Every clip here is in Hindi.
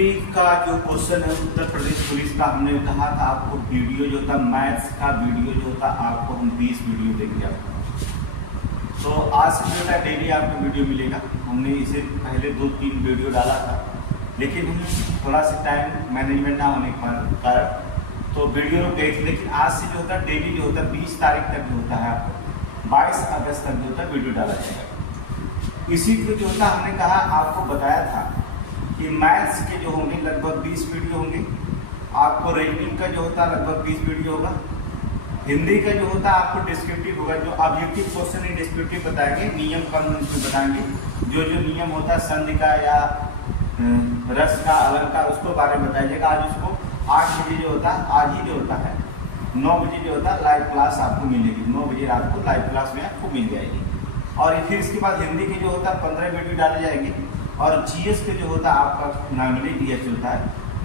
यूपी का जो क्वेश्चन है उत्तर प्रदेश पुलिस का, हमने कहा था आपको वीडियो जो था मैथ्स का वीडियो जो था आपको हम 20 वीडियो देंगे आपको। तो आज से जो है डेली आपको वीडियो मिलेगा। हमने इसे पहले 2-3 वीडियो डाला था, लेकिन थोड़ा सा टाइम मैनेजमेंट ना होने के कारण तो वीडियो रुक गई थी। लेकिन आज से जो होता है डेली जो होता है 20 तारीख तक जो होता है आपको 22 अगस्त तक जो होता है वीडियो डाला जाएगा। इसी को जो होता हमने कहा आपको बताया था कि मैथ्स के जो होंगे लगभग 20 वीडियो होंगे, आपको रीजनिंग का जो होता है लगभग 20 वीडियो होगा, हिंदी का जो होता है आपको डिस्क्रिप्टिव होगा, जो ऑब्जेक्टिव क्वेश्चन है डिस्क्रिप्टिव बताएंगे, नियम कानून को बताएंगे, जो नियम होता है संधि का या रस का अलंकार उसको बारे में बताइएगा। आज उसको 8 बजे जो होता है, आज ही जो होता है 9 बजे जो होता है लाइव क्लास आपको मिलेगी। 9 बजे रात को लाइव क्लास में आपको मिल जाएगी। और फिर इसके बाद हिंदी के जो होता है 15 वीडियो डाले जाएंगे, और जीएस के जो होता है आपका नॉर्मली जीएस होता है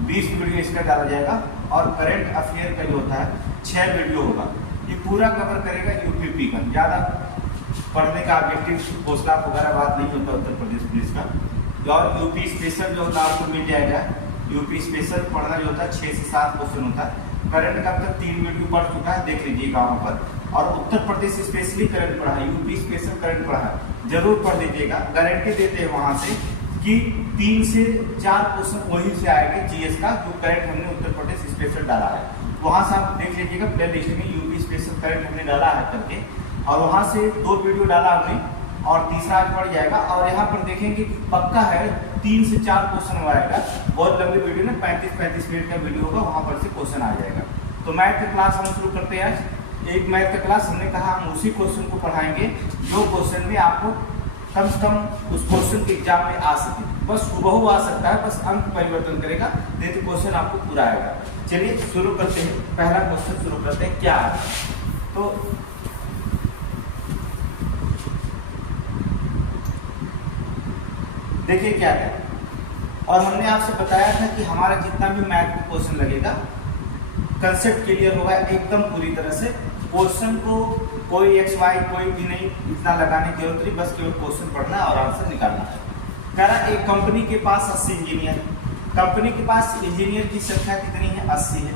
20 वीडियो इसका डाला जाएगा, और करंट अफेयर का जो होता है 6 वीडियो होगा। ये पूरा कवर करेगा यूपी का। ज़्यादा पढ़ने का ऑब्जेक्टिव पोस्ट वगैरह बात नहीं होता उत्तर प्रदेश पुलिस का। और यूपी स्पेशल जो होता है आपको मिल जाएगा। यूपी स्पेशल पढ़ना जो होता है 6 से 7 क्वेश्चन होता है। करंट का अब तक 3 वीडियो पढ़ चुका है, देख लीजिएगा वहाँ पर। और उत्तर प्रदेश स्पेशली करंट पढ़ा है, यूपी स्पेशल करंट पढ़ा है, जरूर पढ़ लीजिएगा। गारंटी देते हैं वहाँ से कि 3 से 4 क्वेश्चन वहीं से आएंगे जीएस का, जो करंट हमने उत्तर प्रदेश स्पेशल डाला है। वहाँ से आप देख लीजिएगा प्ले लिस्ट में यूपी स्पेशल करंट हमने डाला है करके, और वहाँ से 2 वीडियो डाला हमने, और तीसरा आज पड़ जाएगा। और यहाँ पर देखेंगे कि पक्का है 3 से 4 क्वेश्चन आएगा। बहुत लंबी वीडियो में 35-35 मिनट का वीडियो होगा, वहाँ पर से क्वेश्चन आ जाएगा। तो मैथ का क्लास हम शुरू करते हैं आज। एक मैथ का क्लास हमने कहा हम उसी क्वेश्चन को पढ़ाएंगे जो क्वेश्चन में आपको कम से कम उस क्वेश्चन के एग्जाम में आ सके। बस हुबहू आ सकता है, बस अंक परिवर्तन करेगा, नहीं तो क्वेश्चन आपको पूरा आएगा। चलिए शुरू करते हैं। पहला क्वेश्चन शुरू करते हैं। क्या है तो देखिए क्या है। और हमने आपसे बताया था कि हमारा जितना भी मैथ का क्वेश्चन लगेगा कंसेप्ट क्लियर होगा एकदम पूरी तरह से। क्वेश्चन को कोई एक्स वाई कोई भी नहीं इतना लगाने की जरूरत नहीं, बस केवल क्वेश्चन पढ़ना और आंसर निकालना है। कह रहा एक कंपनी के पास 80 इंजीनियर, कंपनी के पास इंजीनियर की संख्या कितनी है? 80 है।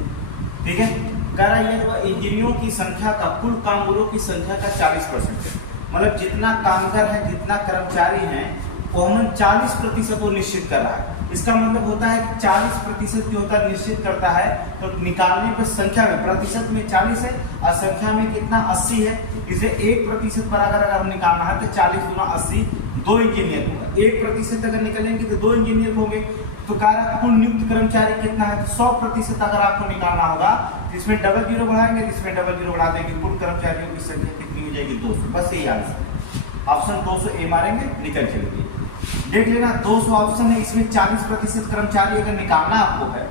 ठीक है। कह रहा ये इंजीनियरों की संख्या का कुल कामगारों की संख्या का 40% है। मतलब जितना कामगार है, जितना कर्मचारी है, वो हम 40% वो निश्चित कर रहा है। इसका मतलब होता है कि 40% जो होता है निश्चित करता है, तो निकालने पर संख्या में प्रतिशत में 40 है और संख्या में कितना 80 है। इसे 1% पर अगर हम निकालना है तो 40 गुना 80 2 इंजीनियर होगा। 1% अगर निकलेंगे तो 2 इंजीनियर होंगे। तो कार्य कुल नियुक्त कर्मचारी कितना है? तो 100% अगर आपको निकालना होगा तो इसमें डबल जीरो बढ़ाएंगे, इसमें डबल जीरो बढ़ा देंगे, कुल कर्मचारियों की संख्या कितनी हो जाएगी? 200। बस यही आंसर। ऑप्शन 200 ए मारेंगे, निकल चलेंगे। देख लेना 200 ऑप्शन है, इसमें 40% कर्मचारी अगर निकालना आपको है,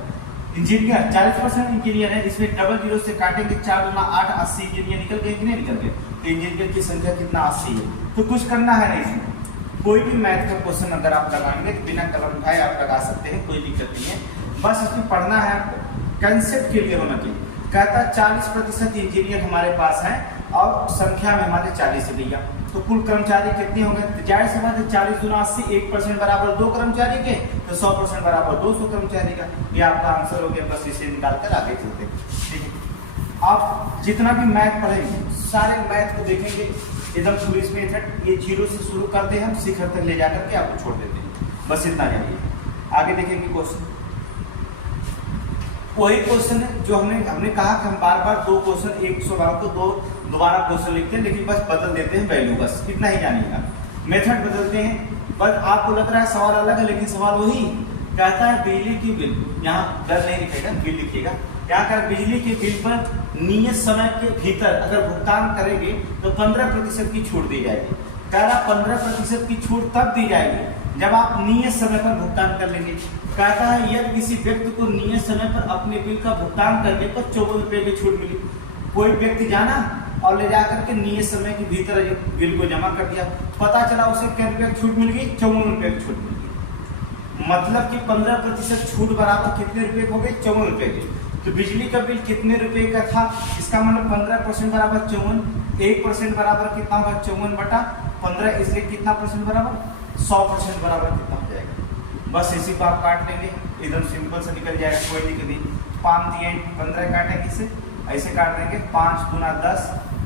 इंजीनियर 40% इंजीनियर है, इसमें डबल जीरो से काटेंगे 4 गुना 8 80 इंजीनियर निकल गए कि नहीं निकल गए? तो इंजीनियर की संख्या कितना? 80 है। तो कुछ करना है नहीं इसमें। कोई भी मैथ का क्वेश्चन अगर आप लगाएंगे तो बिना कलम उठाए आप लगा सकते हैं, कोई दिक्कत नहीं है। बस इसमें पढ़ना है आपको, कंसेप्ट क्लियर होना चाहिए। कहता 40% इंजीनियर हमारे पास है और संख्या में हमारे 40 है भैया, तो कुल कर्मचारी कितने होंगे? तो जाहिर सी बात है 40 गुना 80 1% बराबर 2 कर्मचारी के, तो 100% बराबर 200 कर्मचारी का। ये आपका आंसर हो गया। बस इसे निकालकर आगे चलते हैं। ठीक है। आप जितना भी मैथ पढ़ेंगे सारे मैथ को देखेंगे एकदम टूरिस्ट मेथड, ये 0 से शुरू करते हैं हम, शिखर तक ले जाकर के आपको छोड़ देते हैं। बस इतना जानिए। आगे देखेंगे क्वेश्चन। वही क्वेश्चन है जो हमने कहा कि हम बार बार 2 क्वेश्चन एक सवाल को दोबारा क्वेश्चन लिखते हैं, लेकिन बस बदल देते हैं वैल्यू। बस इतना ही जानिएगा। मेथड बदलते हैं। बस आपको लग रहा है सवाल अलग है, लेकिन सवाल वही कहता है बिजली की बिल, यहाँ डर नहीं लिखेगा, बिल लिखिएगा। क्या कर बिजली के बिल पर नियत समय के भीतर अगर भुगतान करेंगे तो 15% की छूट दी जाएगी। कह रहा 15% की छूट तब दी जाएगी जब आप नियत समय पर भुगतान कर लेंगे। कहता है यदि किसी व्यक्ति को नियत समय पर अपने बिल का भुगतान करने पर 54 रुपये की छूट मिली। कोई व्यक्ति जाना और ले जाकर के नियत समय के भीतर बिल को जमा कर दिया, पता चला उसे क्या रुपये की छूट मिल गई? 54 रुपये की छूट मिल गई। मतलब कि 15% छूट बराबर कितने रुपये हो गए? 54 रुपये के। तो बिजली का बिल कितने रुपए का था? इसका मतलब 15% बराबर 54, 1% बराबर कितना होगा? 54/15, इसलिए कितना परसेंट बराबर? 100% बराबर कितना हो जाएगा? बस इसी को आप काट लेंगे। एकदम सिंपल से निकल जाएगा, कोई दिक्कत नहीं। 5 दिए 15 काटेंगे, इसे ऐसे काट देंगे, 5 गुना 10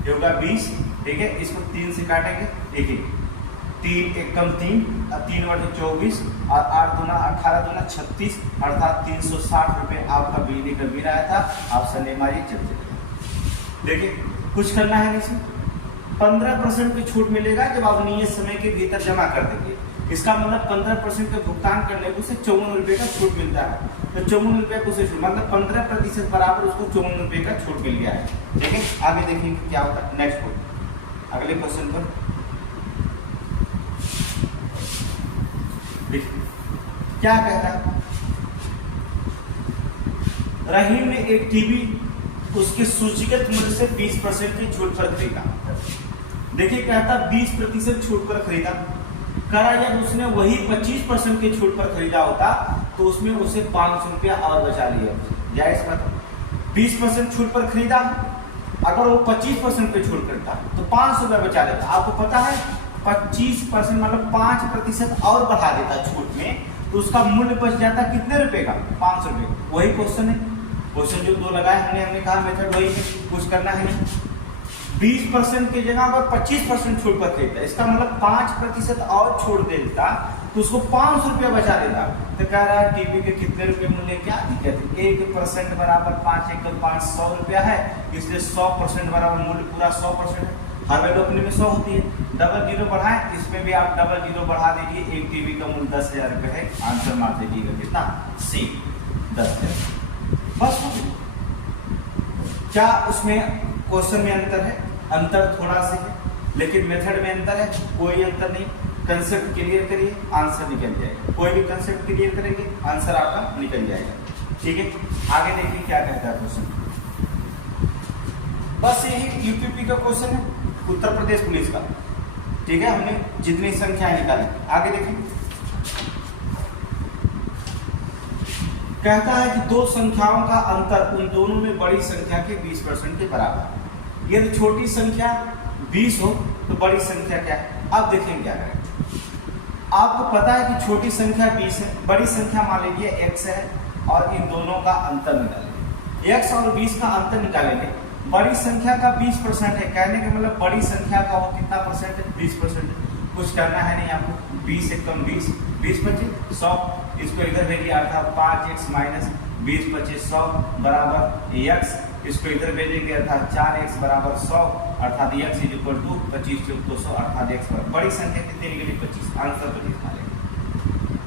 ये होगा 20, ठीक है। इसको 3 से काटेंगे, देखिए 3 एकम 3 और 3 बटे 24 और 8 दूना 18 दूना 36 अर्थात 360 रुपये आपका बिजली का बिल आया था। आप सन्डे मारिए, चल चलेगा। देखिए कुछ करना है नहीं, 15% की छूट मिलेगा जब आप नियत समय के भीतर जमा कर देंगे। इसका मतलब 15% का भुगतान करने को उसे 54 रुपये का छूट मिलता है। तो 54 रुपये को उसे मतलब 15% बराबर उसको 54 रुपये का छूट मिल गया है, ठीक है। आगे देखेंगे क्या होता है नेक्स्ट क्वेश्चन, अगले क्वेश्चन पर क्या कहता है। रहीम ने एक टीवी उसके सूचीगत मूल्य से 20% की छूट पर खरीदा। देखिए कहता 20% छूट पर खरीदा, करा जब उसने वही 25% की छूट पर खरीदा होता तो उसमें उसे 500 रुपया और बचा लिया। जायज बात, 20% छूट पर खरीदा, अगर वो 25% पे छूट करता तो 500 रुपया बचा लेता। आपको पता है 25% मतलब 5% और बढ़ा देता छूट में, तो उसका मूल्य बच जाता कितने रुपए का, 500 रुपये। वही क्वेश्चन है, क्वेश्चन जो 2 लगाए हमने कहा मेथड वही है, कुछ करना है नहीं। 20% की जगह पर 25% छूट पर देता, इसका मतलब 5% और छोड़ देता तो उसको 500 रुपया बचा देता। तो कह रहा है टीवी के कितने रुपए मूल्य, क्या दिक्कत है, 1% बराबर 5 एकड़ 500 रुपया है, इसलिए 100% बराबर मूल्य पूरा 100% है। हर वैल्यू अपने में 100 होती है, डबल जीरो बढ़ाएं, इसमें भी आप डबल जीरो बढ़ा दीजिए। एक टीवी का मूल्य 10,000 रुपये है, आंसर मार दीजिएगा कितना, सी 10,000। बस क्या उसमें क्वेश्चन में अंतर है, अंतर थोड़ा सा है, लेकिन मेथड में अंतर है, कोई अंतर नहीं। कंसेप्ट क्लियर करिए, आंसर निकल जाएगा। कोई भी कंसेप्ट क्लियर करेंगे, आंसर आपका निकल जाएगा, ठीक है। आगे देखिए क्या कहता है क्वेश्चन, बस यही यूपीपी का क्वेश्चन है, उत्तर प्रदेश पुलिस का, ठीक है। हमने जितनी संख्याएं निकाली, आगे देखिए कहता है कि 2 संख्याओं का अंतर उन दोनों में बड़ी संख्या के 20% के बराबर। यदि छोटी संख्या 20 हो तो बड़ी संख्या क्या है। अब देखें क्या करें, आपको पता है कि छोटी संख्या 20 है, बड़ी संख्या मान लीजिए x है, और इन दोनों का अंतर निकालेंगे। x और 20 का अंतर निकालेंगे, बड़ी संख्या का 20% है, कहने का मतलब बड़ी संख्या का वो कितना परसेंट है, 20%। कुछ करना है नहीं आपको, 20 एकम 20, 20 25 100, इसको इधर भेजिए अर्थात 5x माइनस 20 25 100 बराबर x, इसको इधर भेजेंगे अर्थात 4x बराबर 100 अर्थात x इज इक्वल टू 25 + 200 अर्थात x बराबर बड़ी संख्या कितनी निकली 25, आंसर 25 निकलेगा।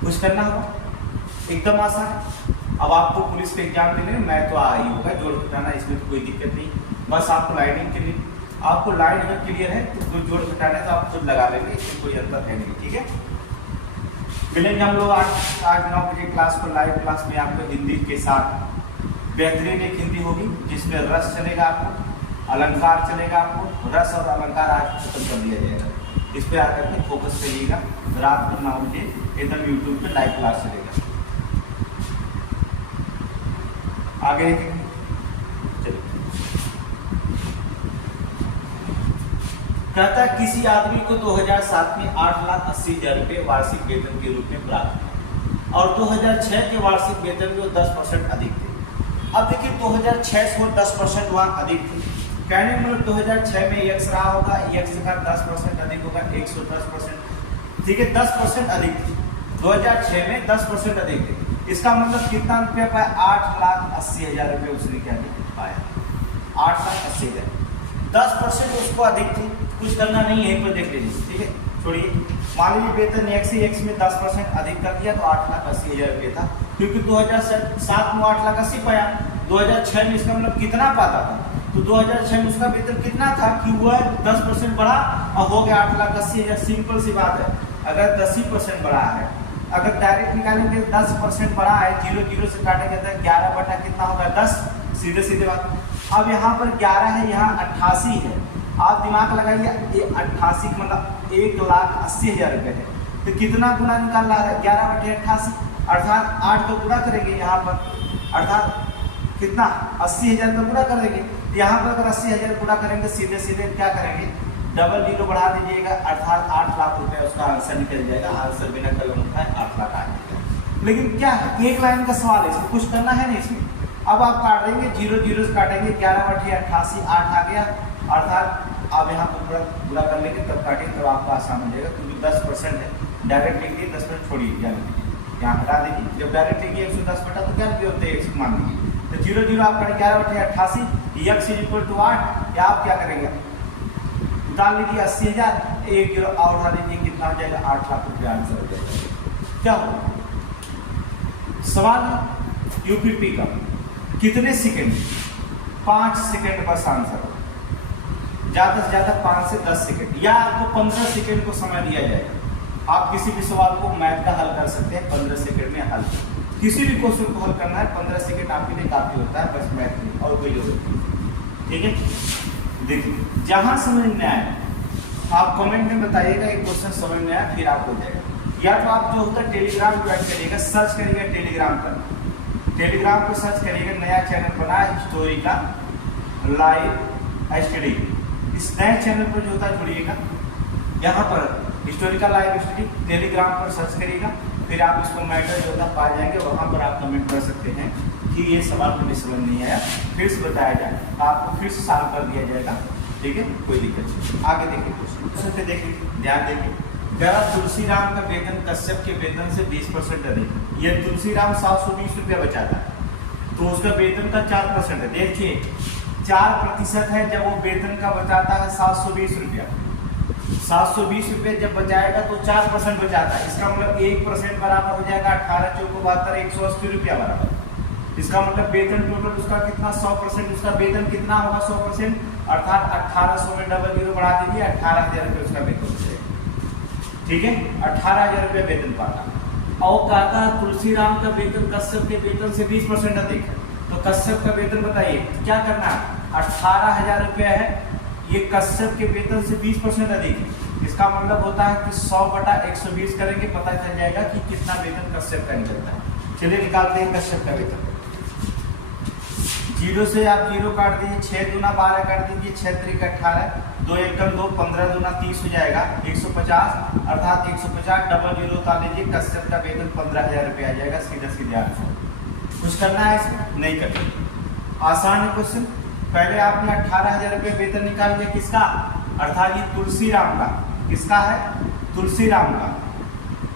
कुछ करना होगा, एकदम आसान है। अब आपको पुलिस के एग्जाम देने मैं तो आ ही होगा, जोड़ घटाना इसमें तो कोई दिक्कत नहीं, बस आपको लाइनिंग के लिए आपको लाइन अगर क्लियर है तो कोई जोड़ घटाना है तो आप खुद लगा लेंगे, इसमें कोई अंतर है नहीं, ठीक है। मिलेंगे हम लोग आज 9 बजे क्लास को, लाइव क्लास में आपको हिंदी के साथ बेहतरीन एक हिंदी होगी जिसमें रस चलेगा, आपको अलंकार चलेगा, आपको रस और अलंकार आज खत्म कर दिया जाएगा। इस पर आकर के फोकस करिएगा, रात को 9 बजे एकदम यूट्यूब पे लाइव क्लास चलेगा। आगे कहता है किसी आदमी को 2007 में 8,80,000 रुपये वार्षिक वेतन के रूप में प्राप्त हुआ और 2006 के वार्षिक वेतन में 10% अधिक थे। अब देखिए 2006 से 10% वहाँ अधिक थे, कहने का मतलब 2006 में x रहा होगा, x का 10% अधिक होगा, 110%, ठीक है, 10% अधिक थे। 2006 में 10% अधिक थे, इसका मतलब कितना रुपया पाया, 8,80,000 रुपये उसने क्या पाया, 8,80,000, 10% उसको अधिक थे। कुछ करना नहीं है, पर देख लीजिए, ठीक है, छोड़िए। मान लीजिए वेतन x में 10% अधिक कर दिया तो 8,80,000 रुपये था, क्योंकि 2007 में 8,80,000 पाया, 2006 में इसका मतलब कितना पाता था, तो 2006 में उसका वेतन कितना था कि वह 10% बढ़ा और हो गया 8,80,000। सिंपल सी बात है, अगर 10% बढ़ा है, अगर डायरेक्ट निकालेंगे 10% बढ़ा है, 0 से काटेंगे तो 11 बटा कितना होगा 10, सीधे सीधे बात। अब यहाँ पर 11 है, यहाँ 88 है, आप दिमाग लगाइए, ये 88 मतलब 1,80,000 रुपये है, तो कितना गुना निकाल रहा है, 11 बटे 88 अर्थात 8 को गुणा करेंगे यहाँ पर, अर्थात कितना 80,000 का गुणा कर देंगे। यहाँ पर अगर 80,000 गुणा करेंगे सीधे सीधे क्या करेंगे, डबल जीरो बढ़ा दीजिएगा अर्थात 8 लाख रुपये उसका आंसर निकल जाएगा। आंसर बिना कलम उठाए 8 लाख आ जाएगा। लेकिन क्या है, एक लाइन का सवाल है, इसमें कुछ करना है नहीं इसमें। अब आप काट देंगे, 0 0 से काटेंगे, 11 बटे 88, 8 आ गया, अर्थात आप यहाँ पर पूरा पूरा कर लेंगे तब काटेंगे, तब आपको आसान हो जाएगा, क्योंकि 10% है। डायरेक्ट लिखिए 10% छोड़िए, क्या लिखिए यहाँ हटा दीजिए। जब डायरेक्ट लिखिए 110 बटा तो क्या लिखे होते हैं 100 मान लीजिए, तो 0 0 आप काटे 11 बटे 88, x = 8, या आप क्या करेंगे डाल लीजिए 80,000, 1 0 और उठा लीजिए, कितना हो जाएगा 8 लाख रुपया आंसर हो जाएगा। क्या हो सवाल यूपीपी का कितने सेकंड, 5 सेकंड बस आंसर हो, ज्यादा से ज्यादा 5 से 10 सेकंड, या आपको 15 सेकंड को समय दिया जाएगा। आप किसी भी सवाल को मैथ का हल कर सकते हैं 15 सेकंड में हल, किसी भी क्वेश्चन को हल करना है 15 सेकंड आपके लिए काफी होता है, बस मैथ में और कोई जरूरत नहीं। ठीक है, देखिए जहां समझ में आए आप कमेंट में बताइएगा, एक क्वेश्चन समझ में आया फिर आप हो जाएगा। या तो आप जो होता है टेलीग्राम ज्वाइन करिएगा, सर्च करिएगा टेलीग्राम पर, टेलीग्राम पर सर्च करिएगा, नया चैनल बना है हिस्टोरी का लाइव स्टडी, इस नए चैनल पर जो होता है जुड़िएगा, यहाँ पर हिस्टोरिकल लाइव स्टडी टेलीग्राम पर सर्च करिएगा, फिर आप इसको मैटर जो होता है पा जाएंगे, वहाँ पर आप कमेंट कर सकते हैं कि ये सवाल मुझे समझ नहीं आया, फिर से बताया जाए, आपको फिर से सॉल्व कर दिया जाएगा। ठीक है, कोई दिक्कत नहीं। आगे देखिए क्वेश्चन पे, देखिए ध्यान देखिए, जरा तुलसीराम का वेतन कश्यप के वेतन से 20% अधिक, ये तुलसीराम 720 रुपया बचाता है, तो उसका वेतन का 4% है। देखिए 4% है, जब वो वेतन का बचाता है 720 रुपया, 720 रुपये जब बचाएगा तो 4% बचाता है, इसका मतलब 1% बराबर हो जाएगा 18 चौको 72, 180 रुपया बराबर। इसका मतलब वेतन टोटल उसका कितना 100%, उसका वेतन कितना होगा 100%, अर्थात 1800 में डबल 0 बढ़ा दीजिए, 18,000 रुपये उसका वेतन बचेगा। ठीक है, 18,000 रुपये वेतन पाता। और कहता है तुलसीराम का वेतन कश्यप के वेतन से 20% अधिक है, तो कश्यप का वेतन बताइए क्या करना है, 18,000 रुपया है, ये कश्यप के वेतन से 20% अधिक है, इसका मतलब होता है कि 100 बटा 120 करेंगे, पता चल जाएगा कि कितना वेतन कश्यप का निकलता है। चलिए निकालते हैं कश्यप का वेतन। 0 से आप 0 काट दीजिए, 6 दूना 12 काट दीजिए, 6 त्रिक 18, 2 एकम 2, 15 दूना 30 हो जाएगा, 150, अर्थात 150 डबल 0 उतार लीजिए, कश्यप का वेतन 15,000 रुपया आ जाएगा, सीधा सीधा आंसर। कुछ करना है इसमें नहीं करना, आसान है क्वेश्चन। पहले आपने 18,000 रुपये वेतन निकाल लिया, किसका, अर्थात ये तुलसीराम का, किसका है, तुलसीराम का,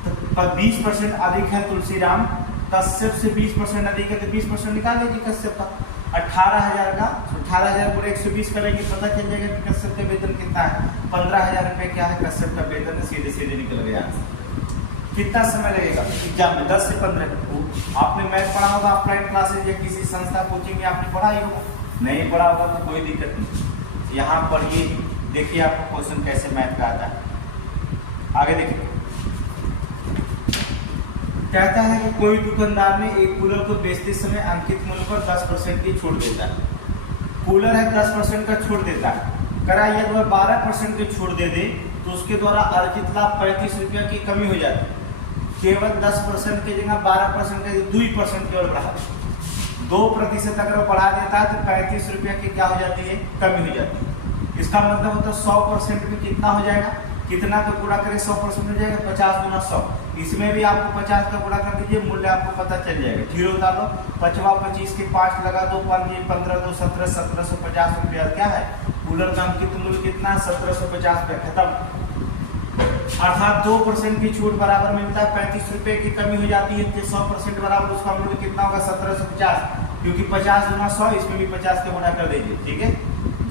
तो 20% अधिक है तुलसीराम, कश्यप से 20% अधिक है, तो 20% निकाल लीजिए कश्यप का, 18,000 का 18,000 पूरे 120 करेंगे, पता चल जाएगा कि कश्यप का वेतन कितना है, 15,000 रुपये क्या है कश्यप का वेतन, सीधे सीधे निकल गया। कितना समय लगेगा एग्जाम में, 10 से 15। आपने मैथ पढ़ा होगा ऑफलाइन क्लासेज या किसी संस्था कोचिंग में आपने पढ़ा ही होगा, नहीं पढ़ा होगा तो कोई दिक्कत नहीं, यहाँ पढ़िए, देखिए आपको क्वेश्चन कैसे मैथ का आता है। आगे देखिए, कहता है कि कोई दुकानदार ने एक कूलर को बेचते समय अंकित मूल्य पर 10% की छूट देता है, कूलर है 10% का छूट देता है, करा यदि वह 12% की छूट दे दे तो उसके द्वारा अर्जित लाभ 35 रुपया की कमी हो जाती है, केवल 10% की जगह 12% का 2% केवल बढ़ा, 2% अगर वो बढ़ा देता है तो 35 रुपया की क्या हो जाती है, कमी हो जाती है। इसका मतलब होता है 100% में कितना हो जाएगा, कितना का गुणा करें 100% हो जाएगा, 50 गुना 100, इसमें भी आपको 50 का गुणा कर दीजिए, मूल्य आपको पता चल जाएगा। 0 उतार लो, 25 के 5 लगा दो, 15 2 17, 1750 रुपया क्या है, कूलर का अंकित मूल्य कितना, 1750 रुपया, खत्म। अर्थात 2% की छूट बराबर मिलता है 35 रुपये की कमी हो जाती है, 100% बराबर उसका मूल्य कितना होगा 1750, क्योंकि 50 गुना 100, इसमें भी 50 का गुणा कर दीजिए। ठीक है,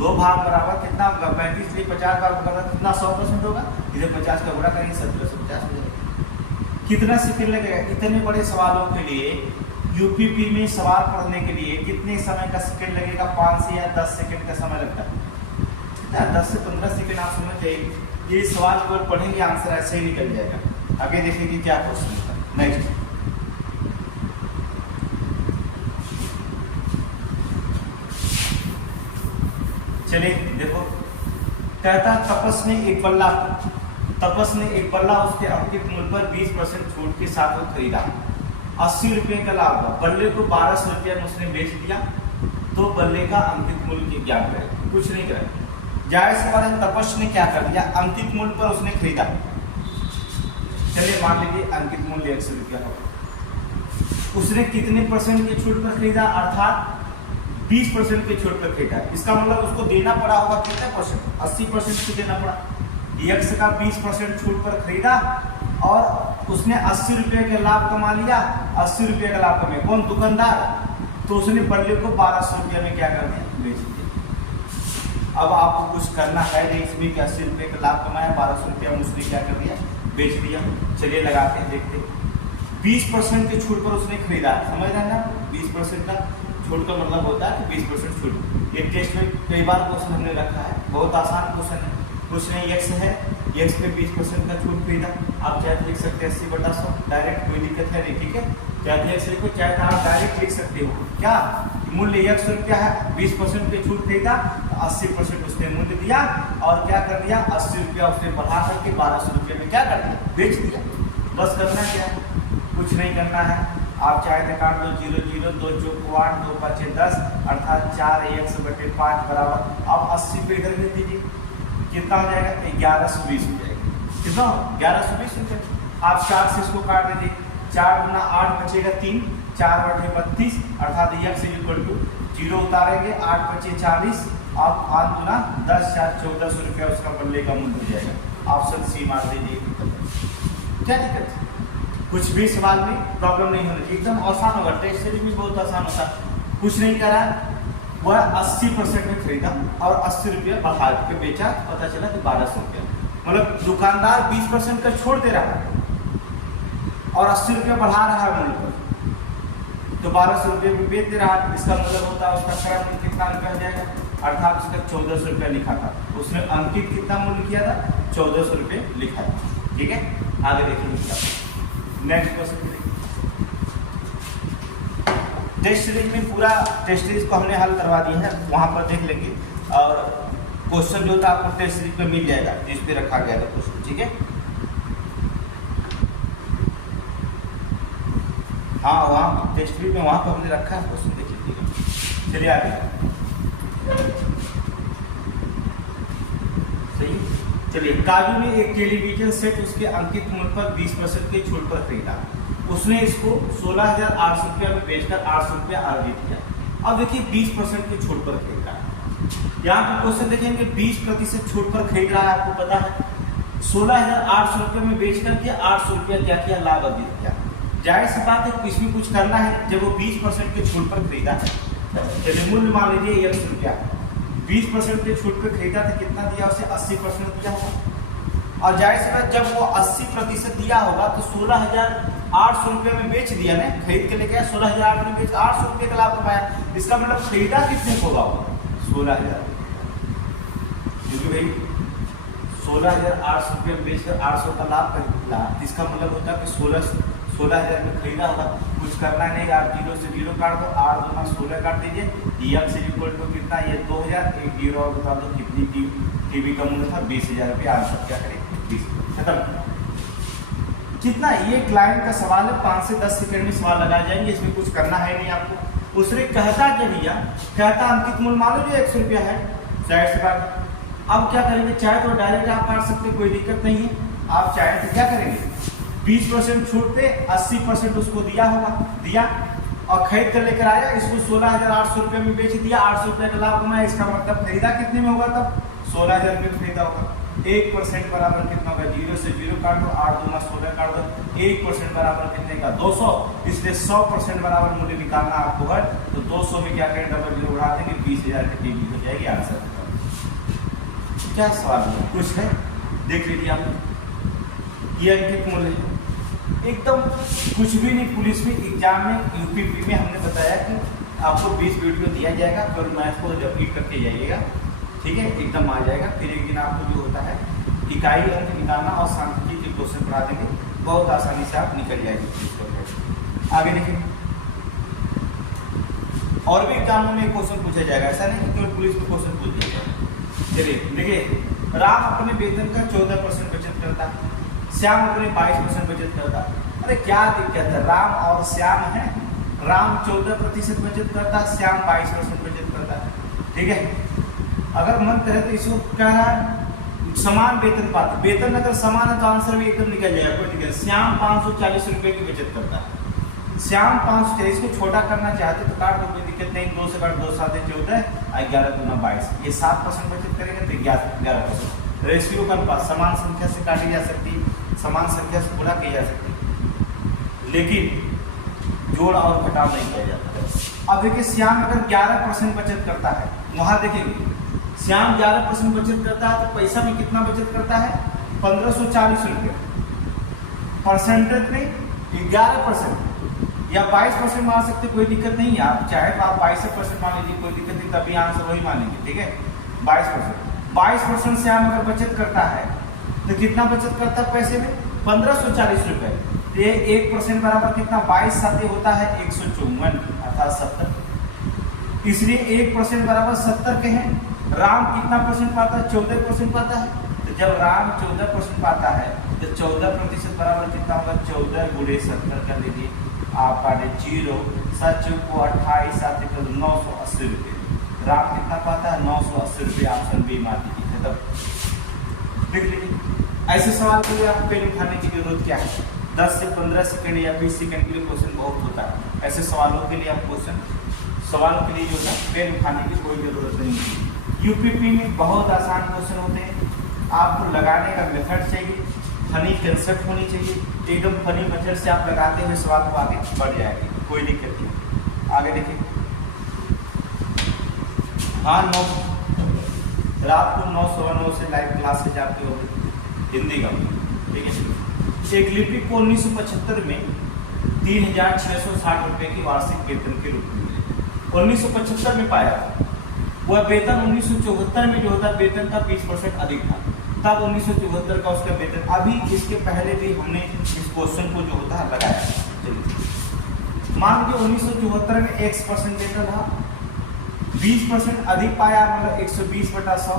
2 भाग बराबर कितना होगा 35 से 50 भाग बराबर कितना 100% होगा, इसे 50 का गुणा करेंगे 1750 हो जाएगा। कितना सेकंड लगेगा, इतने बड़े सवालों के लिए यूपीपी में सवाल पढ़ने के लिए कितने समय का सेकंड लगेगा, 5 से या 10 सेकंड का समय लगता है, 10 से 15 सेकंड आप समझ जाइए, ये सवाल अगर पढ़ेंगे आंसर ऐसे ही निकल जाएगा। आगे देखिए क्या क्वेश्चन है नेक्स्ट। चलिए देखो, कहता तपस ने एक बल्ला उसके अंकित मूल्य पर 20% छूट के साथ वो खरीदा, 80 रुपये का लाभ हुआ, बल्ले को 1200 रुपये में उसने बेच दिया, तो बल्ले का अंकित मूल्य की ज्ञान करें, कुछ नहीं करें। जाहिर सी बात है तपस ने क्या कर दिया, अंकित मूल्य पर उसने खरीदा, चलिए मान लीजिए अंकित मूल्य 100 रुपया होगा, उसने कितने परसेंट की छूट पर खरीदा, अर्थात 20% की छूट पर खरीदा। इसका मतलब उसको देना पड़ा होगा कितने परसेंट, 80% की देना पड़ा। एक्स का 20% छूट पर खरीदा और उसने 80 रुपये का लाभ कमा लिया। 80 रुपये का लाभ कमाया कौन, दुकानदार। तो उसने बल्ले को 1200 रुपये में क्या कर दिया, बेच दिया। अब आपको कुछ करना है नहीं इसमें कि 80 रुपये का लाभ कमाया, 1200 रुपया में उसने क्या कर दिया, बेच दिया। चलिए लगाते हैं, देखते। 20% की छूट पर उसने खरीदा, समझ रहे हैं ना। 20% का छूट का मतलब होता है कि 20% छूट। ये टेस्ट में कई बार क्वेश्चन हमने रखा है, बहुत आसान क्वेश्चन है। कुछ नहीं, एक्स है, एक्स पे 20% का छूट खरीदा। आप चाहे तो लिख सकते हैं 80/100, डायरेक्ट, कोई दिक्कत है नहीं, ठीक है। चाहे एक्स लिखो, चाहे तो आप डायरेक्ट लिख सकते हो। क्या मूल्य 100 रुपया है, 20% की छूट खरीदा, 80% उसने मूल्य दिया और क्या कर दिया, 80 रुपया उसने बढ़ा करके 1200 रुपये में क्या कर दिया, बेच दिया। बस करना क्या है, कुछ नहीं करना है। आप चाहे तो काट दो 0 0, 2 चौक 8, 2 5 10, अर्थात 4x/5 बराबर। आप 80 पे इधर भेज दीजिए, कितना हो जाएगा, 1120 हो जाएगा। कितना, 1120 रुपये। आप 4 से इसको काट दीजिए, 4 गुना 8 बचेगा 3, 4/32, अर्थात x = 0 उतारेंगे, 8 बचे 40, आप 8 गुना 10, 4 1400 रुपया उसका बल्ले का मूल्य हो जाएगा। ऑप्शन सी मार दीजिए। क्या दिक्कत है, कुछ भी सवाल में प्रॉब्लम नहीं होनी चाहिए, एकदम आसान होगा। टेस्ट सीरीज में बहुत आसान होता है। कुछ नहीं करा, वह 80% में खरीदा और 80 रुपया बढ़ा के बेचा, पता चला कि 1200 रुपया। मतलब दुकानदार 20% का छोड़ दे रहा है और 80 रुपया बढ़ा रहा है मूल्य पर, तो 1200 रुपये में बेच दे रहा है। इसका मतलब होता है उसका क्रय मूल्य कितना रुपया हो जाएगा, अर्थात उसका 1400 रुपया लिखा था। उसने अंकित कितना मूल्य किया था, 1400 रुपये लिखा था, ठीक है। आगे देखिए क्या नेक्स्ट क्वेश्चन। टेस्ट सीरीज में पूरा टेस्ट सीरीज को हमने हल करवा दिया है, वहां पर देख लेंगे। और क्वेश्चन जो था आपको टेस्ट सीरीज में मिल जाएगा, जिस पे रखा गया था क्वेश्चन, ठीक है। हाँ, वहाँ टेस्ट सीरीज में वहां पर हमने रखा है क्वेश्चन, देख लीजिएगा। चलिए आगे, सही। चलिए, काजू ने एक टेलीविजन सेट उसके अंकित मूल्य पर 20% की छूट पर खरीदा। उसने इसको 16,800 रुपया में बेचकर 800 रुपया अर्जित किया। अब देखिए 20% की छूट पर खरीद रहा है। यहाँ पर क्वेश्चन देखेंगे 20% छूट पर खरीद रहा है, आपको पता है 16,800 रुपये में बेचकर के 800 रुपया क्या किया, लाभ अर्जित किया। जाहिर सी बात है इसमें कुछ करना है, जब वो 20% की छूट पर खरीदा है। चलिए मूल्य मान लीजिए 100 रुपया, 20% की छूट पर खरीदा था, कितना दिया उसे, 80% दिया होगा। और जाहिर सी बात जब वो 80% दिया होगा तो 16,800 रुपये में बेच दिया ने, खरीद के लेके 16,000 में बेच 800 रुपये का लाभ कमाया। इसका मतलब खरीदा कितने को होगा, 16,000, क्योंकि भाई 16,800 रुपये में बेचकर 800 का लाभ खरीदा। इसका मतलब होता है कि 16,000 में खरीदा होगा। कुछ करना नहीं, आप 0 से 0 काट दो, 8 दूना 16 काट दीजिए। x = कितना, ये 2,000, एक 0 और बता दो कितनी टीवी का मूल्य था, 20,000 रुपये। आंसर क्या करें, 20, खत्म। कितना, ये क्लाइंट का सवाल है, 5 से 10 सेकंड में सवाल लगाए जाएंगे, इसमें कुछ करना है नहीं आपको। उसने कहता क्या दिया, कहता अंकित मूल्य मान लो जो 100 रुपया है, जाहिर सी बात। अब क्या करेंगे, चाहे तो डायरेक्ट आप काट सकते, कोई दिक्कत नहीं है। आप चाहे तो क्या करेंगे, 20% छूट पे 80% उसको दिया होगा, दिया और खरीद कर लेकर आया, इसको 16,800 रुपये में बेच दिया, 800 रुपये का लाभ कमाया। इसका मतलब खरीदा कितने में होगा, तब 16,000 रुपये में खरीदा होगा। 1% बराबर कितना होगा, 0 से 0 काट दो, 8 दूना 16 काट दो, 1% बराबर कितने का, 200। इसलिए 100% बराबर मूल्य निकालना आपको है, तो 200 में क्या करें, डबल 0 बढ़ा देंगे, 20,000 की टीवी हो जाएगी। आंसर क्या सवाल है, कुछ है, देख लीजिए आप। ये अंकित मूल्य है, एकदम कुछ भी नहीं। पुलिस में एग्जाम में यूपीपी में हमने बताया कि आपको 20 वीडियो दिया जाएगा, फिर मैथ को रिपीट करके जाइएगा, ठीक है, एकदम आ जाएगा। फिर एक दिन आपको जो होता है इकाई अंक निकालना और सांख्यिकी के क्वेश्चन पढ़ा देंगे, बहुत आसानी से आप निकल जाएंगे। आगे देखिए, और भी एग्जामों में क्वेश्चन पूछा जाएगा, ऐसा नहीं कि केवल पुलिस में क्वेश्चन पूछ जाएगा। चलिए देखिए, राम अपने वेतन का 14% बचत करता है, श्याम अपने 22% बचत करता है। अरे क्या दिक्कत है, राम और श्याम है, राम 14% बचत करता है, श्याम 22% बचत करता है, ठीक है। अगर मन करे तो इसको कह रहा है समान वेतन पाते, वेतन अगर समान है तो आंसर भी एकदम निकल जाएगा, कोई दिक्कत। श्याम 540 रुपये की बचत करता है, श्याम 5 थे, इसको छोटा करना चाहते तो काट दो, कोई दिक्कत नहीं। 2 से काट 2 7 14, 11 दूना 22, ये 7% बचत करेंगे तो 11%। रेशियो का अनुपात समान संख्या से काटी जा सकती है, समान संख्या से गुणा की जा सकती है, लेकिन जोड़ और घटाव नहीं किया जाता है। अब देखिए श्याम अगर 11% बचत करता है, वहां देखेंगे श्याम 11% बचत करता है तो पैसा में कितना बचत करता है, 1540 रुपये। परसेंटेज में 11% या 22% मान सकते, कोई दिक्कत नहीं है। आप चाहे तो आप 22% मान लीजिए, कोई दिक्कत नहीं, तभी आंसर वही मानेंगे, ठीक है। 22% श्याम अगर बचत करता है तो कितना बचत करता है पैसे में, 1540 रुपये। तो ये 1% बराबर कितना, 22 साथी होता है 154 अर्थात 70। इसलिए 1% बराबर 70 के हैं। राम कितना परसेंट पाता है, 14% पाता है। तो जब राम 14% पाता है तो 14% बराबर कितना होगा, 14 गुणे 70 कर लीजिए, आपका 0 7 को 28 7 980 रुपये। राम कितना पाता है, 980 रुपये। ऑप्शन बी मार दीजिए, खत्म। देख लीजिए ऐसे सवाल के लिए आप पेन उठाने की जरूरत क्या है, 10 से 15 सेकंड या 20 सेकंड के लिए क्वेश्चन बहुत होता है। ऐसे सवालों के लिए आप सवालों के लिए जो है पेन उठाने की कोई जरूरत नहीं है। यूपीपी में बहुत आसान क्वेश्चन होते हैं, आपको लगाने का मेथड चाहिए, फनी कंसेप्ट होनी चाहिए, एकदम फनी मेथड से आप लगाते हुए सवाल को आगे बढ़ जाएगी, कोई दिक्कत नहीं। आगे देखिए, हाँ 9 रात को 9:15 से लाइव क्लासेज आपकी होगी हिंदी का, ठीक है। एक लिपिक को 1975 में 3660 रुपये की वार्षिक वेतन के रूप में मिले। 1975 में पाया था वह वेतन 1974 में जो होता वेतन का 20% अधिक था, तब 1974 का उसका वेतन। अभी इसके पहले भी हमने इस क्वेश्चन को जो होता है लगाया। चलिए मान लीजिए 1974 में X% वेतन था, 20% अधिक पाया, मतलब 120/100,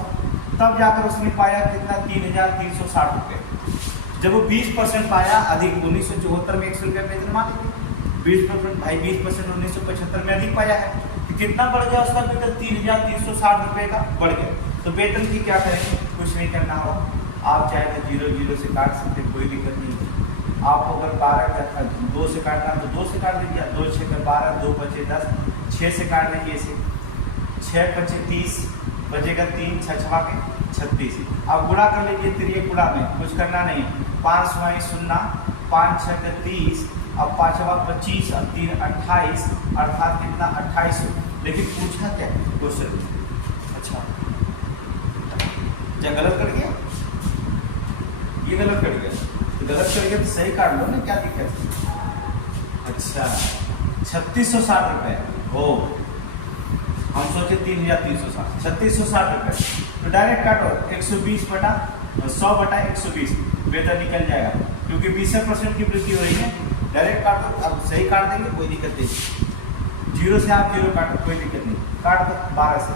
तब जाकर उसने पाया कितना, 3360 रुपये। जब वो 20% पाया अधिक, 1974 में 100 रुपये वेतन मान लीजिए, 20% भाई 20% 1975 में अधिक पाया है, कितना बढ़ गया उसका वेतन, 3360 रुपये का बढ़ गया। तो वेतन की क्या करेंगे, कुछ नहीं करना होगा, आप चाहे तो 0 से काट सकते, कोई दिक्कत नहीं है। आपको अगर 12 2 से काटना तो 2 से काट दीजिए, 2 6 12, 2 5 10, 6 से काट लीजिए इसे, 6 5 30 बचेगा, 3 6 6 के 36। अब गुणा कर लीजिए, त्रिय गुणा में कुछ करना नहीं, 5 0 5 6 30, अब 5वां 25 और 3 28, अर्थात कितना 28। लेकिन पूछा क्या क्वेश्चन, अच्छा क्या गलत कर गया, ये गलत कर गया, तो गलत कर गया तो सही काट लो ना, क्या दिक्कत है। अच्छा 3660 रुपये हो, हम सोचे 3360, 3660 रुपये, तो डायरेक्ट काटो 120/100/120 वेतन निकल जाएगा, क्योंकि 20% की वृद्धि हो रही है। डायरेक्ट काटो, अब सही काट देंगे, कोई दिक्कत नहीं। 0 से आप 0 काटो, कोई दिक्कत नहीं, काट दो 12 से,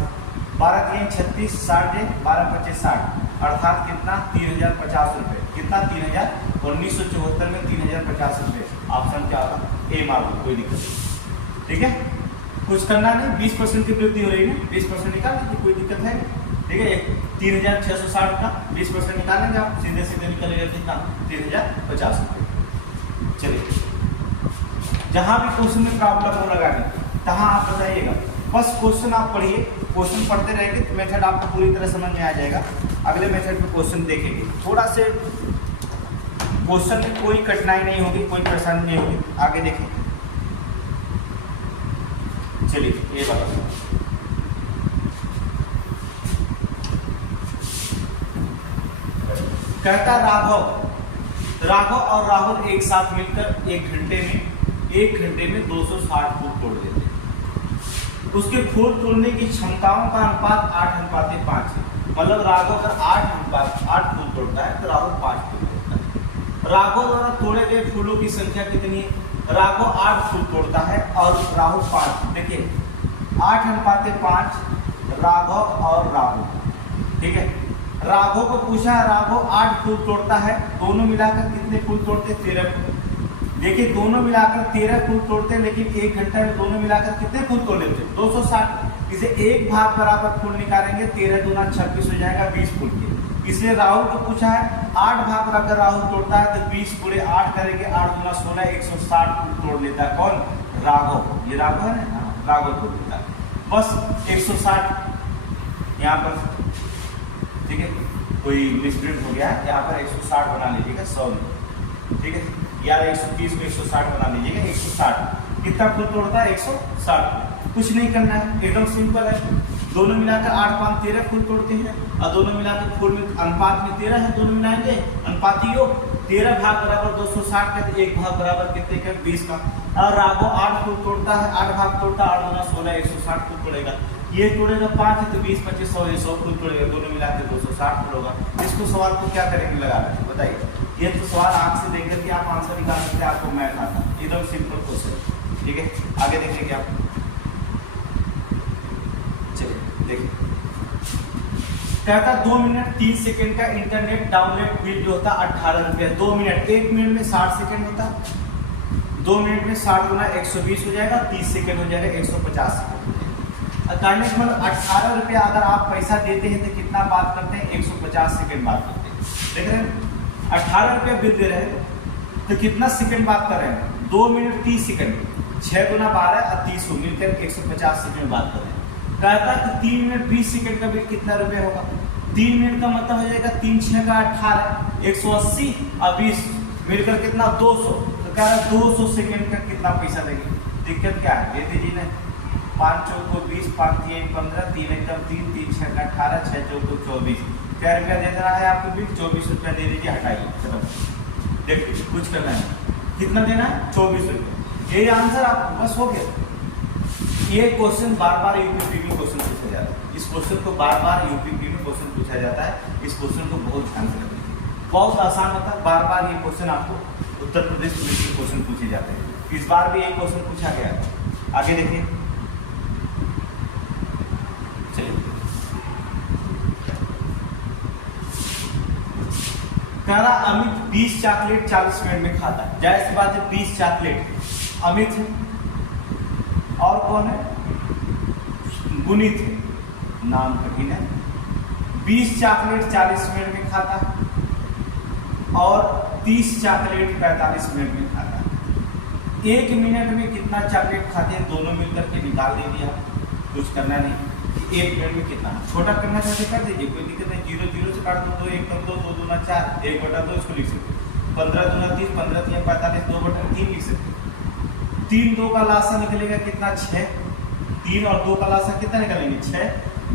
12 3 36, 60 12 25 60, अर्थात कितना 3050 रुपये। कितना 3000, 1974 में 3050 रुपये। ऑप्शन क्या होगा, ए मार दो, कोई दिक्कत नहीं, ठीक है। कुछ करना नहीं, 20% की वृद्धि हो रही है, 20% निकाल दीजिए, कोई दिक्कत है, ठीक है। 3660 का 20% निकालेंगे आप, सीधे सीधे निकलेगा कितना, 3050 रुपये। चलिए, जहां भी क्वेश्चन में प्रॉब्लम हो लगाने, तहां आप बताइएगा, बस क्वेश्चन आप पढ़िए, क्वेश्चन पढ़ते रहेंगे तो मेथड आपको पूरी तरह समझ में आ जाएगा। अगले मेथड में क्वेश्चन देखेंगे, थोड़ा से क्वेश्चन में कोई कठिनाई नहीं होगी, कोई परेशानी नहीं होगी, आगे देखेंगे। चलिए ये बात कहता राघव और राहुल एक साथ मिलकर एक घंटे में 260 फूट तोड़ देते हैं। उसके फूट तोड़ने की क्षमताओं का अनुपात 8:5 है। मतलब राघव अगर 8 फूट तोड़ता है तो राहुल 5 फूट तोड़ता है। राघव द्वारा तोड़े गए फूलों की संख्या कितनी है, राघव 8 फूट तोड़ता है और राहुल 5 फूट। देखिए 8:5 राघव और राहुल, ठीक है। राघव को पूछा, राघव 8 फूल तोड़ता है, दोनों मिलाकर कितने फूल तोड़ते, 13 फूल। देखिए दोनों मिलाकर 13 फूल तोड़ते, लेकिन 1 घंटा में दोनों मिलाकर कितने फूल तोड़ लेते, 260। इसे एक भाग बराबर फूल निकालेंगे, 13 दूना 26 हो जाएगा 20 फूल के। इसलिए राहुल को पूछा है 8 भाग अगर राहुल तोड़ता है तो 20 पूरे 8 करेंगे, 8 गुना 16 160 तोड़ लेता है। कौन? राघव। ये राघव है ना, राघव तोड़ लेता है। बस 160 यहाँ पर, ठीक है, कोई मिसप्रिंट हो गया है, यहाँ पर 160 बना लीजिएगा 100 में, ठीक है, या 130 को 160 बना लीजिएगा। 160 कितना फुल तोड़ता है? 160। कुछ नहीं करना है, एकदम सिंपल है। दोनों मिलाकर 8 5 13 फुल तोड़ते हैं, और दोनों मिलाकर फुल में अनुपात में 13 है, दोनों मिलाएंगे अनुपाती योग 13 भाग बराबर 260 का, तो 1 भाग बराबर कितने का? 20 का। और राघव 8 फुल तोड़ता है, 8 भाग तोड़ता है, 8 गुना 16 160 फुल तोड़ेगा। ये तोड़ेगा 5 है तो 20 25 100 फुल तोड़ेगा, दोनों मिलाकर 260 फुल होगा। इसको सवाल को क्या करेंगे? लगा रहे बताइए। ये तो सवाल आंख से देख करके आप आंसर निकाल सकते हैं, आपको मैथ आता है, एकदम सिंपल क्वेश्चन, ठीक है। आगे देखेंगे आप, चलिए देखिए। कहता 2 मिनट 3 सेकंड का इंटरनेट डाउनलोड बिल जो होता 18 रुपया। 2 मिनट, 1 मिनट में 60 सेकंड होता, 2 मिनट में 60 गुना 120 हो जाएगा, 30 सेकंड हो जाएगा 150 सेकंड। करने का मतलब 18 रुपया अगर आप पैसा देते हैं तो कितना बात करते हैं? 150 सेकंड बात करते हैं। देख रहे हैं, 18 रुपया बिल दे रहे हैं तो कितना सेकंड बात कर रहे हैं? 2 मिनट 30 सेकंड, 6 गुना 12 और 30 को मिलकर 150 सेकंड बात कर रहे हैं। कहता है कि 3 मिनट 20 सेकंड का बिल कितना रुपये होगा? 3 मिनट का मतलब हो जाएगा 3 6 का 18, 180 और 20 मिलकर कितना? 200। तो कह रहा है 200 सेकंड का कितना पैसा देंगे? दिक्कत क्या है? दे दीजिए ना, 5 चौक को 20, 5 3 15, 3 एकदम 3, 3 6 का 18, 6 चौक को 24। क्या रुपया दे रहा है आपको बिल? 24 रुपया दे दीजिए, हटाइए, खत्म। देखिए कुछ करना है, कितना देना है? 24 रुपये। यही आंसर आपको बस हो गया। ये क्वेश्चन बार बार यूपीपी में क्वेश्चन पूछा जाता है, इस क्वेश्चन को बार बार यूपीपी में क्वेश्चन पूछा जाता है। इस क्वेश्चन को बहुत ध्यान से रखिए, बहुत आसान होता है। बार बार ये क्वेश्चन आपको उत्तर प्रदेश पुलिस के क्वेश्चन पूछे जाते हैं। इस बार भी एक क्वेश्चन पूछा गया है। आगे देखिए, चलिए। कह रहा अमित 20 चॉकलेट 40 मिनट में खाता है। जाहिर सी बात है, 20 चॉकलेट अमित है और कौन है? गुनीत है, नाम कठिन है। 20 चॉकलेट 40 मिनट में खाता है और 30 चॉकलेट 45 मिनट में खाता है। 1 मिनट में कितना चॉकलेट खाते हैं? दोनों मिलकर के निकाल दीजिए आप, कुछ करना नहीं। 1 मिनट में कितना? छोटा करना चाहते कर दीजिए, कोई दिक्कत नहीं। 0 0 से काट दो, 2 1 कर दो, 2 दूना 4, 1 बटा 2 इसको लिख सकते। 15 दूना 30, 15 3 45, 2 बटा 3 लिख सकते। 3 2 का लासा निकलेगा कितना? 6। 3 और 2 का लासा कितना निकलेंगे? 6।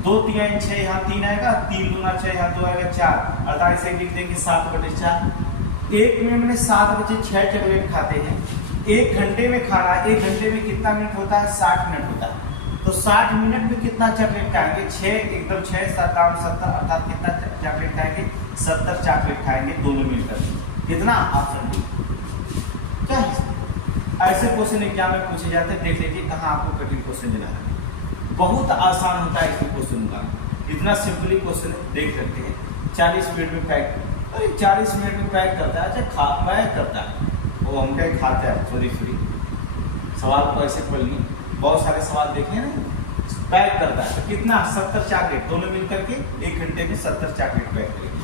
2 3 6, यहाँ 3 आएगा, 3 दूना 6, यहाँ 2 आएगा 4, 48 से लिख देंगे 7/4। 1 मिनट में 7/6 चॉकलेट खाते हैं। 1 घंटे में खाना, 1 घंटे में कितना मिनट होता है? 60 मिनट होता है। तो 60 मिनट में कितना चॉकलेट खाएंगे? 6 एकदम 6 7 70, अर्थात कितना चॉकलेट खाएंगे? 70 चॉकलेट खाएंगे दोनों मिलकर। कितना? Option D. क्या है? ऐसे क्वेश्चन एग्जाम में पूछे जाते हैं, देख लीजिए कहाँ आपको कठिन क्वेश्चन देना है। बहुत आसान होता है इसमें क्वेश्चन का, इतना सिंपली क्वेश्चन देख सकते हैं। 40 मिनट में पैक, अरे 40 मिनट में पैक करता है। अच्छा पैक करता है, वो हम क्या खाते हैं? सॉरी सवाल को ऐसे पढ़ लिए, बहुत सारे सवाल देखे हैं ना। पैक करता है तो कितना? 70 चॉकलेट, दोनों मिलकर के 1 घंटे में 70 चॉकलेट पैक करेंगे।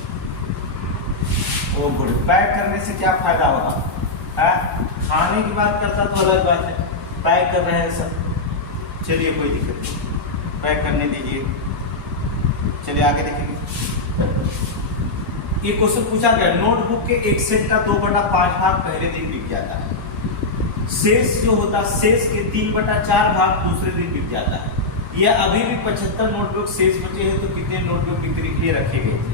वो गुड। पैक करने से क्या फायदा होगा? खाने की बात करता तो अलग बात है, पैक कर रहे हैं सब। चलिए कोई दिक्कत नहीं, पैक करने दीजिए। चलिए आगे देखेंगे। ये क्वेश्चन पूछा गया, नोटबुक के एक सेट का 2/5 भाग पहले दिन बिक जाता है। शेष जो होता है, शेष के 3/4 भाग दूसरे दिन बिक जाता है। यह अभी भी 75 नोटबुक शेष बचे हैं, तो कितने नोटबुक बिक्री के लिए रखे गए थे?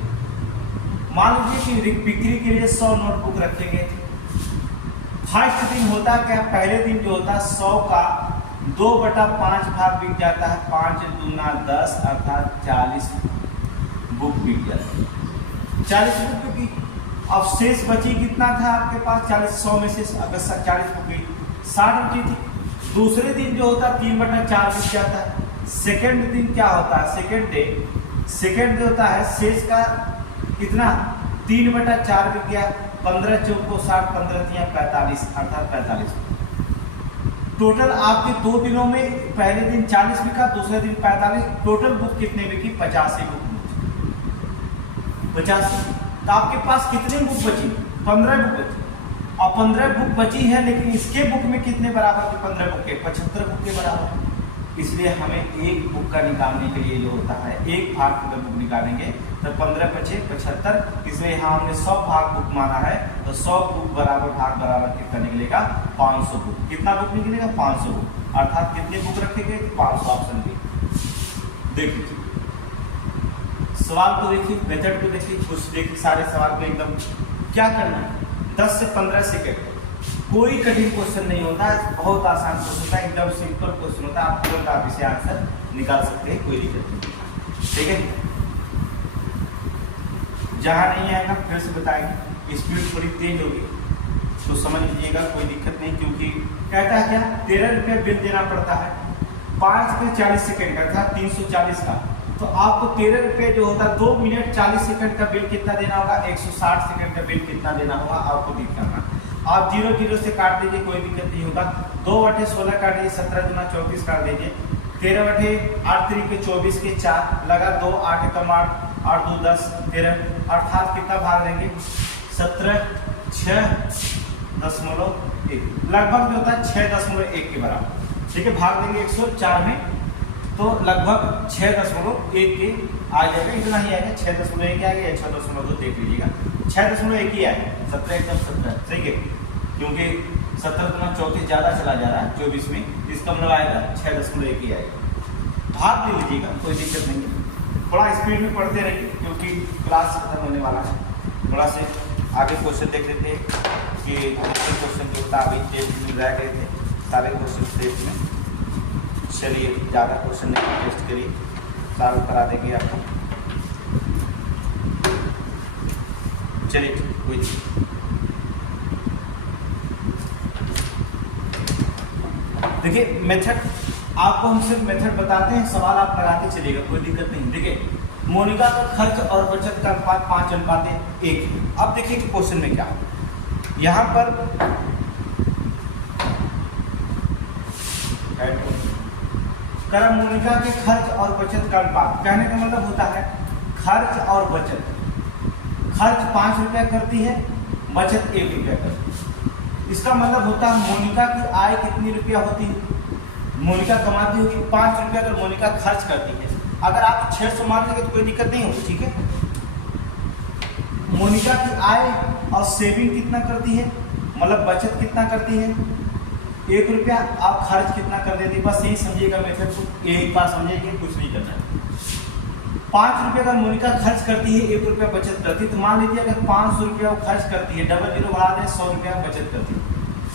मान लीजिए कि बिक्री के लिए 100 नोटबुक रखे गए थे। फर्स्ट दिन होता क्या? पहले दिन जो होता 100 का 2/5 भाग बिक जाता है। 5 दूना 10 अर्थात 40 बुक बिक जाती है। 40 बुक बिकी। अब शेष बची कितना था आपके पास? 40। 100 में से अगर 40 बुक गई, 60 बची थी। दूसरे दिन जो होता 3/4 बिक जाता है। सेकेंड दिन क्या होता है? सेकेंड डे होता है, शेष का कितना? 3/4 बिक गया। 15 चौक को 60, 15 3 45 अर्थात 45। टोटल आपके 2 दिनों में पहले दिन 40 बिका, दूसरे दिन 45। टोटल बुक कितने बिकी? 85 बुक। 85 तो आपके पास कितनी बुक बची? 15 बुक बची। और 15 बुक बची है, लेकिन इसके बुक में कितने बराबर के 15 बुक के? 75 बुक के बराबर। इसलिए हमें एक बुक का निकालने के लिए जो होता है, एक भाग का बुक निकालेंगे तो 15 बचे 75। इसलिए यहाँ हमने 100 भाग बुक माना है, तो 100 बुक बराबर भाग बराबर कितना निकलेगा? 500 बुक। कितना बुक निकलेगा? 500 बुक। अर्थात कितने बुक रखेंगे? 500 ऑप्शन बी। देखिए सवाल को देखिए, मेथड को देखिए, कुछ देखिए सारे सवाल को एकदम क्या करना है, 10 से 15 सेकेंड। कोई कठिन क्वेश्चन नहीं होता है, बहुत आसान क्वेश्चन होता है, एकदम सिंपल क्वेश्चन होता है। आप तुरंत आप इसे आंसर निकाल सकते हैं, कोई दिक्कत नहीं। ठीक है, जहां नहीं आएगा फिर से बताएंगे, स्पीड थोड़ी तेज होगी तो समझ लीजिएगा, कोई दिक्कत नहीं। क्योंकि कहता है क्या, 13 रुपये बिल देना पड़ता है, 5 के 40 सेकेंड का था, 340 का। तो आपको 13 रुपये जो होता है 2 मिनट 40 सेकंड का बिल कितना देना होगा? 160 सेकंड का बिल कितना देना होगा आपको दिख करना। आप 0 0 से काट दीजिए, कोई दिक्कत नहीं होगा। 2/16 काट दीजिए, 17 दूना 34 काट दीजिए। 13/8 3 के 24 के 4 लगा 2, 8 कम 8, 8 2 10 13, अर्थात कितना भाग देंगे? 17 6.1 लगभग जो होता है 6.1 के बराबर। ठीक है, भाग देंगे 104 में तो लगभग 6.1 के आ जाएगा, इतना ही आएगा। 6.1 आएगा या 6.2 देख लीजिएगा, 6.1 ही आएगा। 17 एकदम 17 सही है, क्योंकि 17 दूना 34 ज़्यादा चला जा रहा है 24 में, इसका मतलब आएगा 6.1 ही आएगा। भाग ले लीजिएगा, कोई दिक्कत नहीं है। थोड़ा स्पीड में पढ़ते रहिए क्योंकि क्लास खत्म होने वाला है। थोड़ा से आगे क्वेश्चन देख लेते हैं कि क्वेश्चन जो होता है अभी टेस्ट में रह गए थे, सारे क्वेश्चन टेस्ट में। चलिए ज़्यादा क्वेश्चन नहीं, टेस्ट करिए, सॉल्व करा देंगे आपको। चलिए कोई देखिए मेथड, आपको हम सिर्फ मेथड बताते हैं, सवाल आप लगाते चलिएगा, कोई दिक्कत नहीं। देखिए मोनिका का खर्च और बचत का अनुपात 5:1 है। अब देखिए कि क्वेश्चन में क्या यहाँ पर करम मोनिका के खर्च और बचत का अनुपात, कहने का मतलब होता है खर्च और बचत। खर्च 5 रुपया करती है, बचत 1 रुपया करती है। इसका मतलब होता है मोनिका की आय कितनी रुपया होती है? मोनिका कमाती होगी 5 रुपया, अगर मोनिका खर्च करती है। अगर आप 600 मान लेंगे तो कोई दिक्कत नहीं होगी, ठीक है। मोनिका की आय और सेविंग कितना करती है, मतलब बचत कितना करती है? 1 रुपया। आप खर्च कितना कर देती है? बस यही समझिएगा मेथड को, एक बार समझिएगा, कुछ नहीं करना है। 5 रुपये अगर मोनिका खर्च करती है, 1 रुपया बचत करती है, तो मान लीजिए अगर 500 रुपया वो खर्च करती है, डबल 0 बढ़ा दें, 100 रुपया बचत करती है।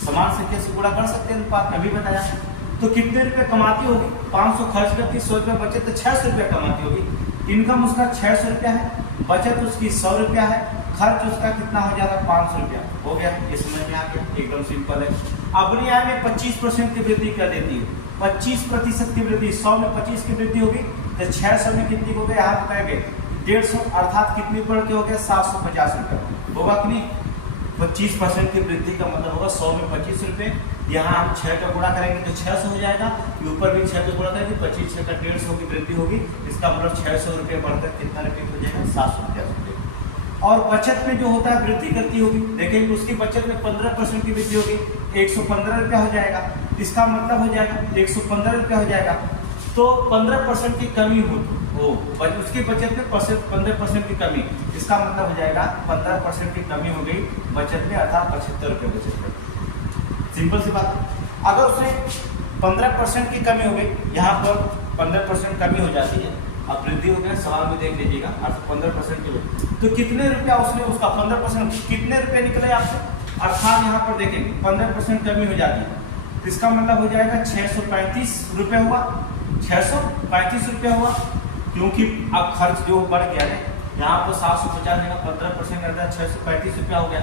समान संख्या से गुणा कर सकते हैं, अनुपात अभी बताया। तो कितने रुपये कमाती होगी? 500 खर्च करती, 100 रुपया बचत, तो 600 रुपया कमाती होगी। इनकम उसका 600 रुपया है, बचत उसकी 100 रुपया है, खर्च उसका कितना हो जाएगा? 500 रुपया हो गया। ये समझ में आ गया, एकदम सिंपल है। अपनी आय में 25% की वृद्धि कर देती है, 25% की वृद्धि, 100 में 25 की वृद्धि होगी तो 600 में कितनी हो गई? यहाँ बताएंगे 150, अर्थात कितनी बढ़ के हो गया? 750 रुपया होगा कि नहीं? 25% की वृद्धि का मतलब होगा 100 में 25 रुपये। यहाँ हम 6 का गुणा करेंगे तो 600 हो जाएगा, ऊपर भी 6 का गुणा करेंगे, 25 6 का 150 की वृद्धि होगी। इसका मतलब 600 रुपये बढ़कर कितना रुपये हो जाएगा? 750 रुपये। और बचत में जो होता है वृद्धि करती होगी, देखेंगे उसकी बचत में 15% की वृद्धि होगी, 115 रुपया हो जाएगा। इसका मतलब हो जाएगा 115 रुपया हो जाएगा। तो 15% की कमी हो उसकी बचत में 15% की कमी, इसका मतलब हो जाएगा 15% की कमी हो गई बचत में, अर्थात 75 रुपये बचत में। सिंपल सी बात। अगर उसने 15% की कमी हो गई, यहाँ पर 15% कमी हो जाती है, अब वृद्धि हो गया, सवाल में देख लीजिएगा, अर्थात 15% की, तो कितने रुपया उसने उसका 15% कितने रुपये निकले आपसे? अर्थात यहाँ पर देखेंगे 15% कमी हो जाती है, तो इसका मतलब हो जाएगा 635 रुपये हुआ, 635 रुपये हुआ, क्योंकि अब खर्च जो बढ़ गया है, यहाँ पर 750 जगह 15% करता है, 635 रुपया हो गया।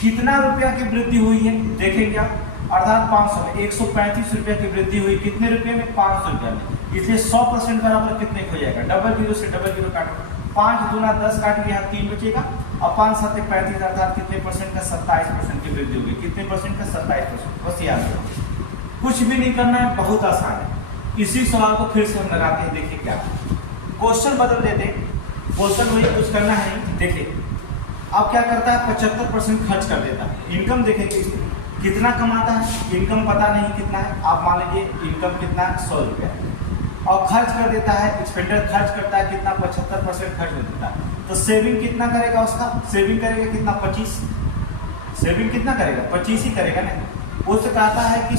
कितना रुपया की वृद्धि हुई है देखेंगे आप, अर्थात 500 में 135 रुपये की वृद्धि हुई, कितने रुपये में? 500 रुपया में। इसलिए 100% बराबर कितने हो जाएगा? डबल 0 से डबल 0 काटो, 5 दूना 10 काट लिया, 3 बचेगा, और 5 7 35, अर्थात कितने परसेंट का? 27% की वृद्धि होगी। कितने परसेंट का? 27%। बस याद रखो, कुछ भी नहीं करना है, बहुत आसान है। इसी सवाल को फिर से हम लगाते हैं, देखिए क्या क्वेश्चन बदल देते, क्वेश्चन वही कुछ करना है नहीं। देखिए अब क्या करता है 75% खर्च कर देता है। इनकम देखेंगे कितना कमाता है, इनकम पता नहीं कितना है, आप मान लीजिए इनकम कितना है 100 रुपया, और खर्च कर देता है, एक्सपेंडिचर खर्च करता है कितना 75% खर्च कर देता है। तो सेविंग कितना करेगा उसका, सेविंग करेगा कितना 25, सेविंग कितना करेगा 25 ही करेगा ना। वो से कहता है कि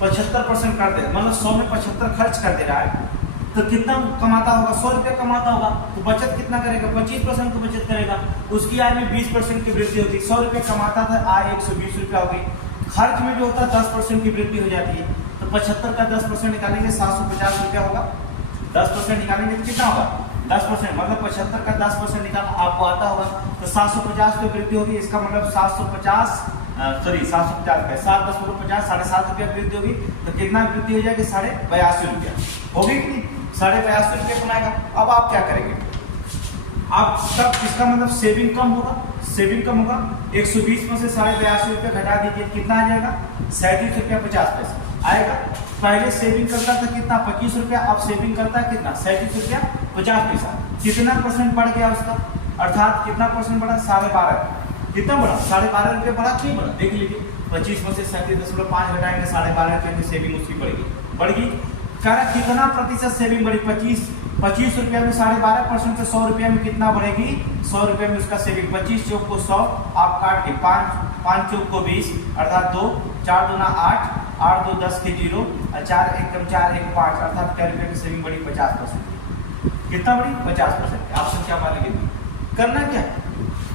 75% कर दे, मतलब 100 में 75 खर्च कर दे रहा है, तो कितना कमाता होगा 100 रुपया कमाता होगा, तो बचत कितना करेगा 25% की बचत करेगा। उसकी आय में 20% की वृद्धि होती है। 100 रुपया कमाता था, आय 120 रुपया हो गई। खर्च में जो होता है 10% की वृद्धि हो जाती है, तो 75 का 10% निकालेंगे 750 रुपया होगा। 10% निकालेंगे तो कितना होगा 10%, मतलब 75 का 10% निकालना आपको आता होगा, तो 750 की वृद्धि होगी। इसका मतलब 750 का 7.50 7.5 रुपया वृद्धि होगी। तो कितना वृद्धि हो जाएगी 82.5 रुपया होगी कि नहीं, 82.5 रुपया कमाएगा। अब आप क्या करेंगे, आप तब इसका मतलब सेविंग कम होगा, सेविंग कम होगा। 120 में से 82.5 रुपया घटा दीजिए, कितना आ जाएगा 37 रुपया 50 पैसा आएगा। पहले सेविंग करता था कितना 25 रुपया, अब सेविंग करता है कितना 37 रुपया 50 पैसा। कितना परसेंट बढ़ गया उसका, अर्थात कितना परसेंट बढ़ा 12.5, कितना बढ़ा 12.5 रुपया बढ़ा, नहीं बढ़ा देख लीजिए। 25 में से 37.5 घटाएंगे 12.5 रुपये की सेविंग उसकी बढ़ेगी। कह रहा कितना प्रतिशत सेविंग बढ़ी, 25 रुपया में 12.5% से 100 रुपया में कितना बढ़ेगी 100 रुपया में उसका सेविंग। 25 चौक को 100 आप काट के 5 चौक को 20 अर्थात 2, 4 दूना 8, 8 2 10 के 0, 4 1 कम 4 1 5 अर्थात क्या रुपये की सेविंग बढ़ी 50%। कितना बढ़ी 50%। ऑप्शन क्या मानेंगे, करना क्या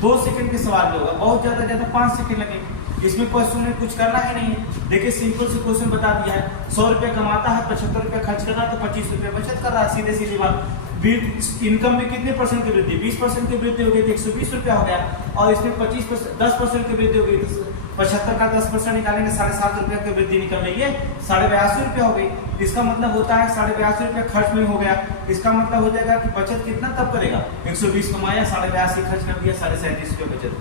2 सेकंड के सवाल में होगा, बहुत ज्यादा 5 सेकंड लगेंगे। इसमें क्वेश्चन में कुछ करना है नहीं है। देखिए सिंपल से क्वेश्चन बता दिया है, 100 रुपया कमाता है 75 रुपया खर्च कर रहा है, तो 25 रुपया बचत कर रहा है, सीधे सीधी बात। इनकम में कितने परसेंट की वृद्धि, 20% की वृद्धि हो गई तो 120 रुपया हो गया, और इसमें 10% की वृद्धि हो गई तो 75 का 10% निकालेंगे 7.5 रुपया की वृद्धि निकल रही है 82.5 रुपया हो गई। इसका मतलब होता है 82.5 रुपया खर्च में हो गया। इसका मतलब हो जाएगा कि बचत कितना तब करेगा, 120 कमाया 82.5 खर्च कर दिया 37.5 रुपया बचत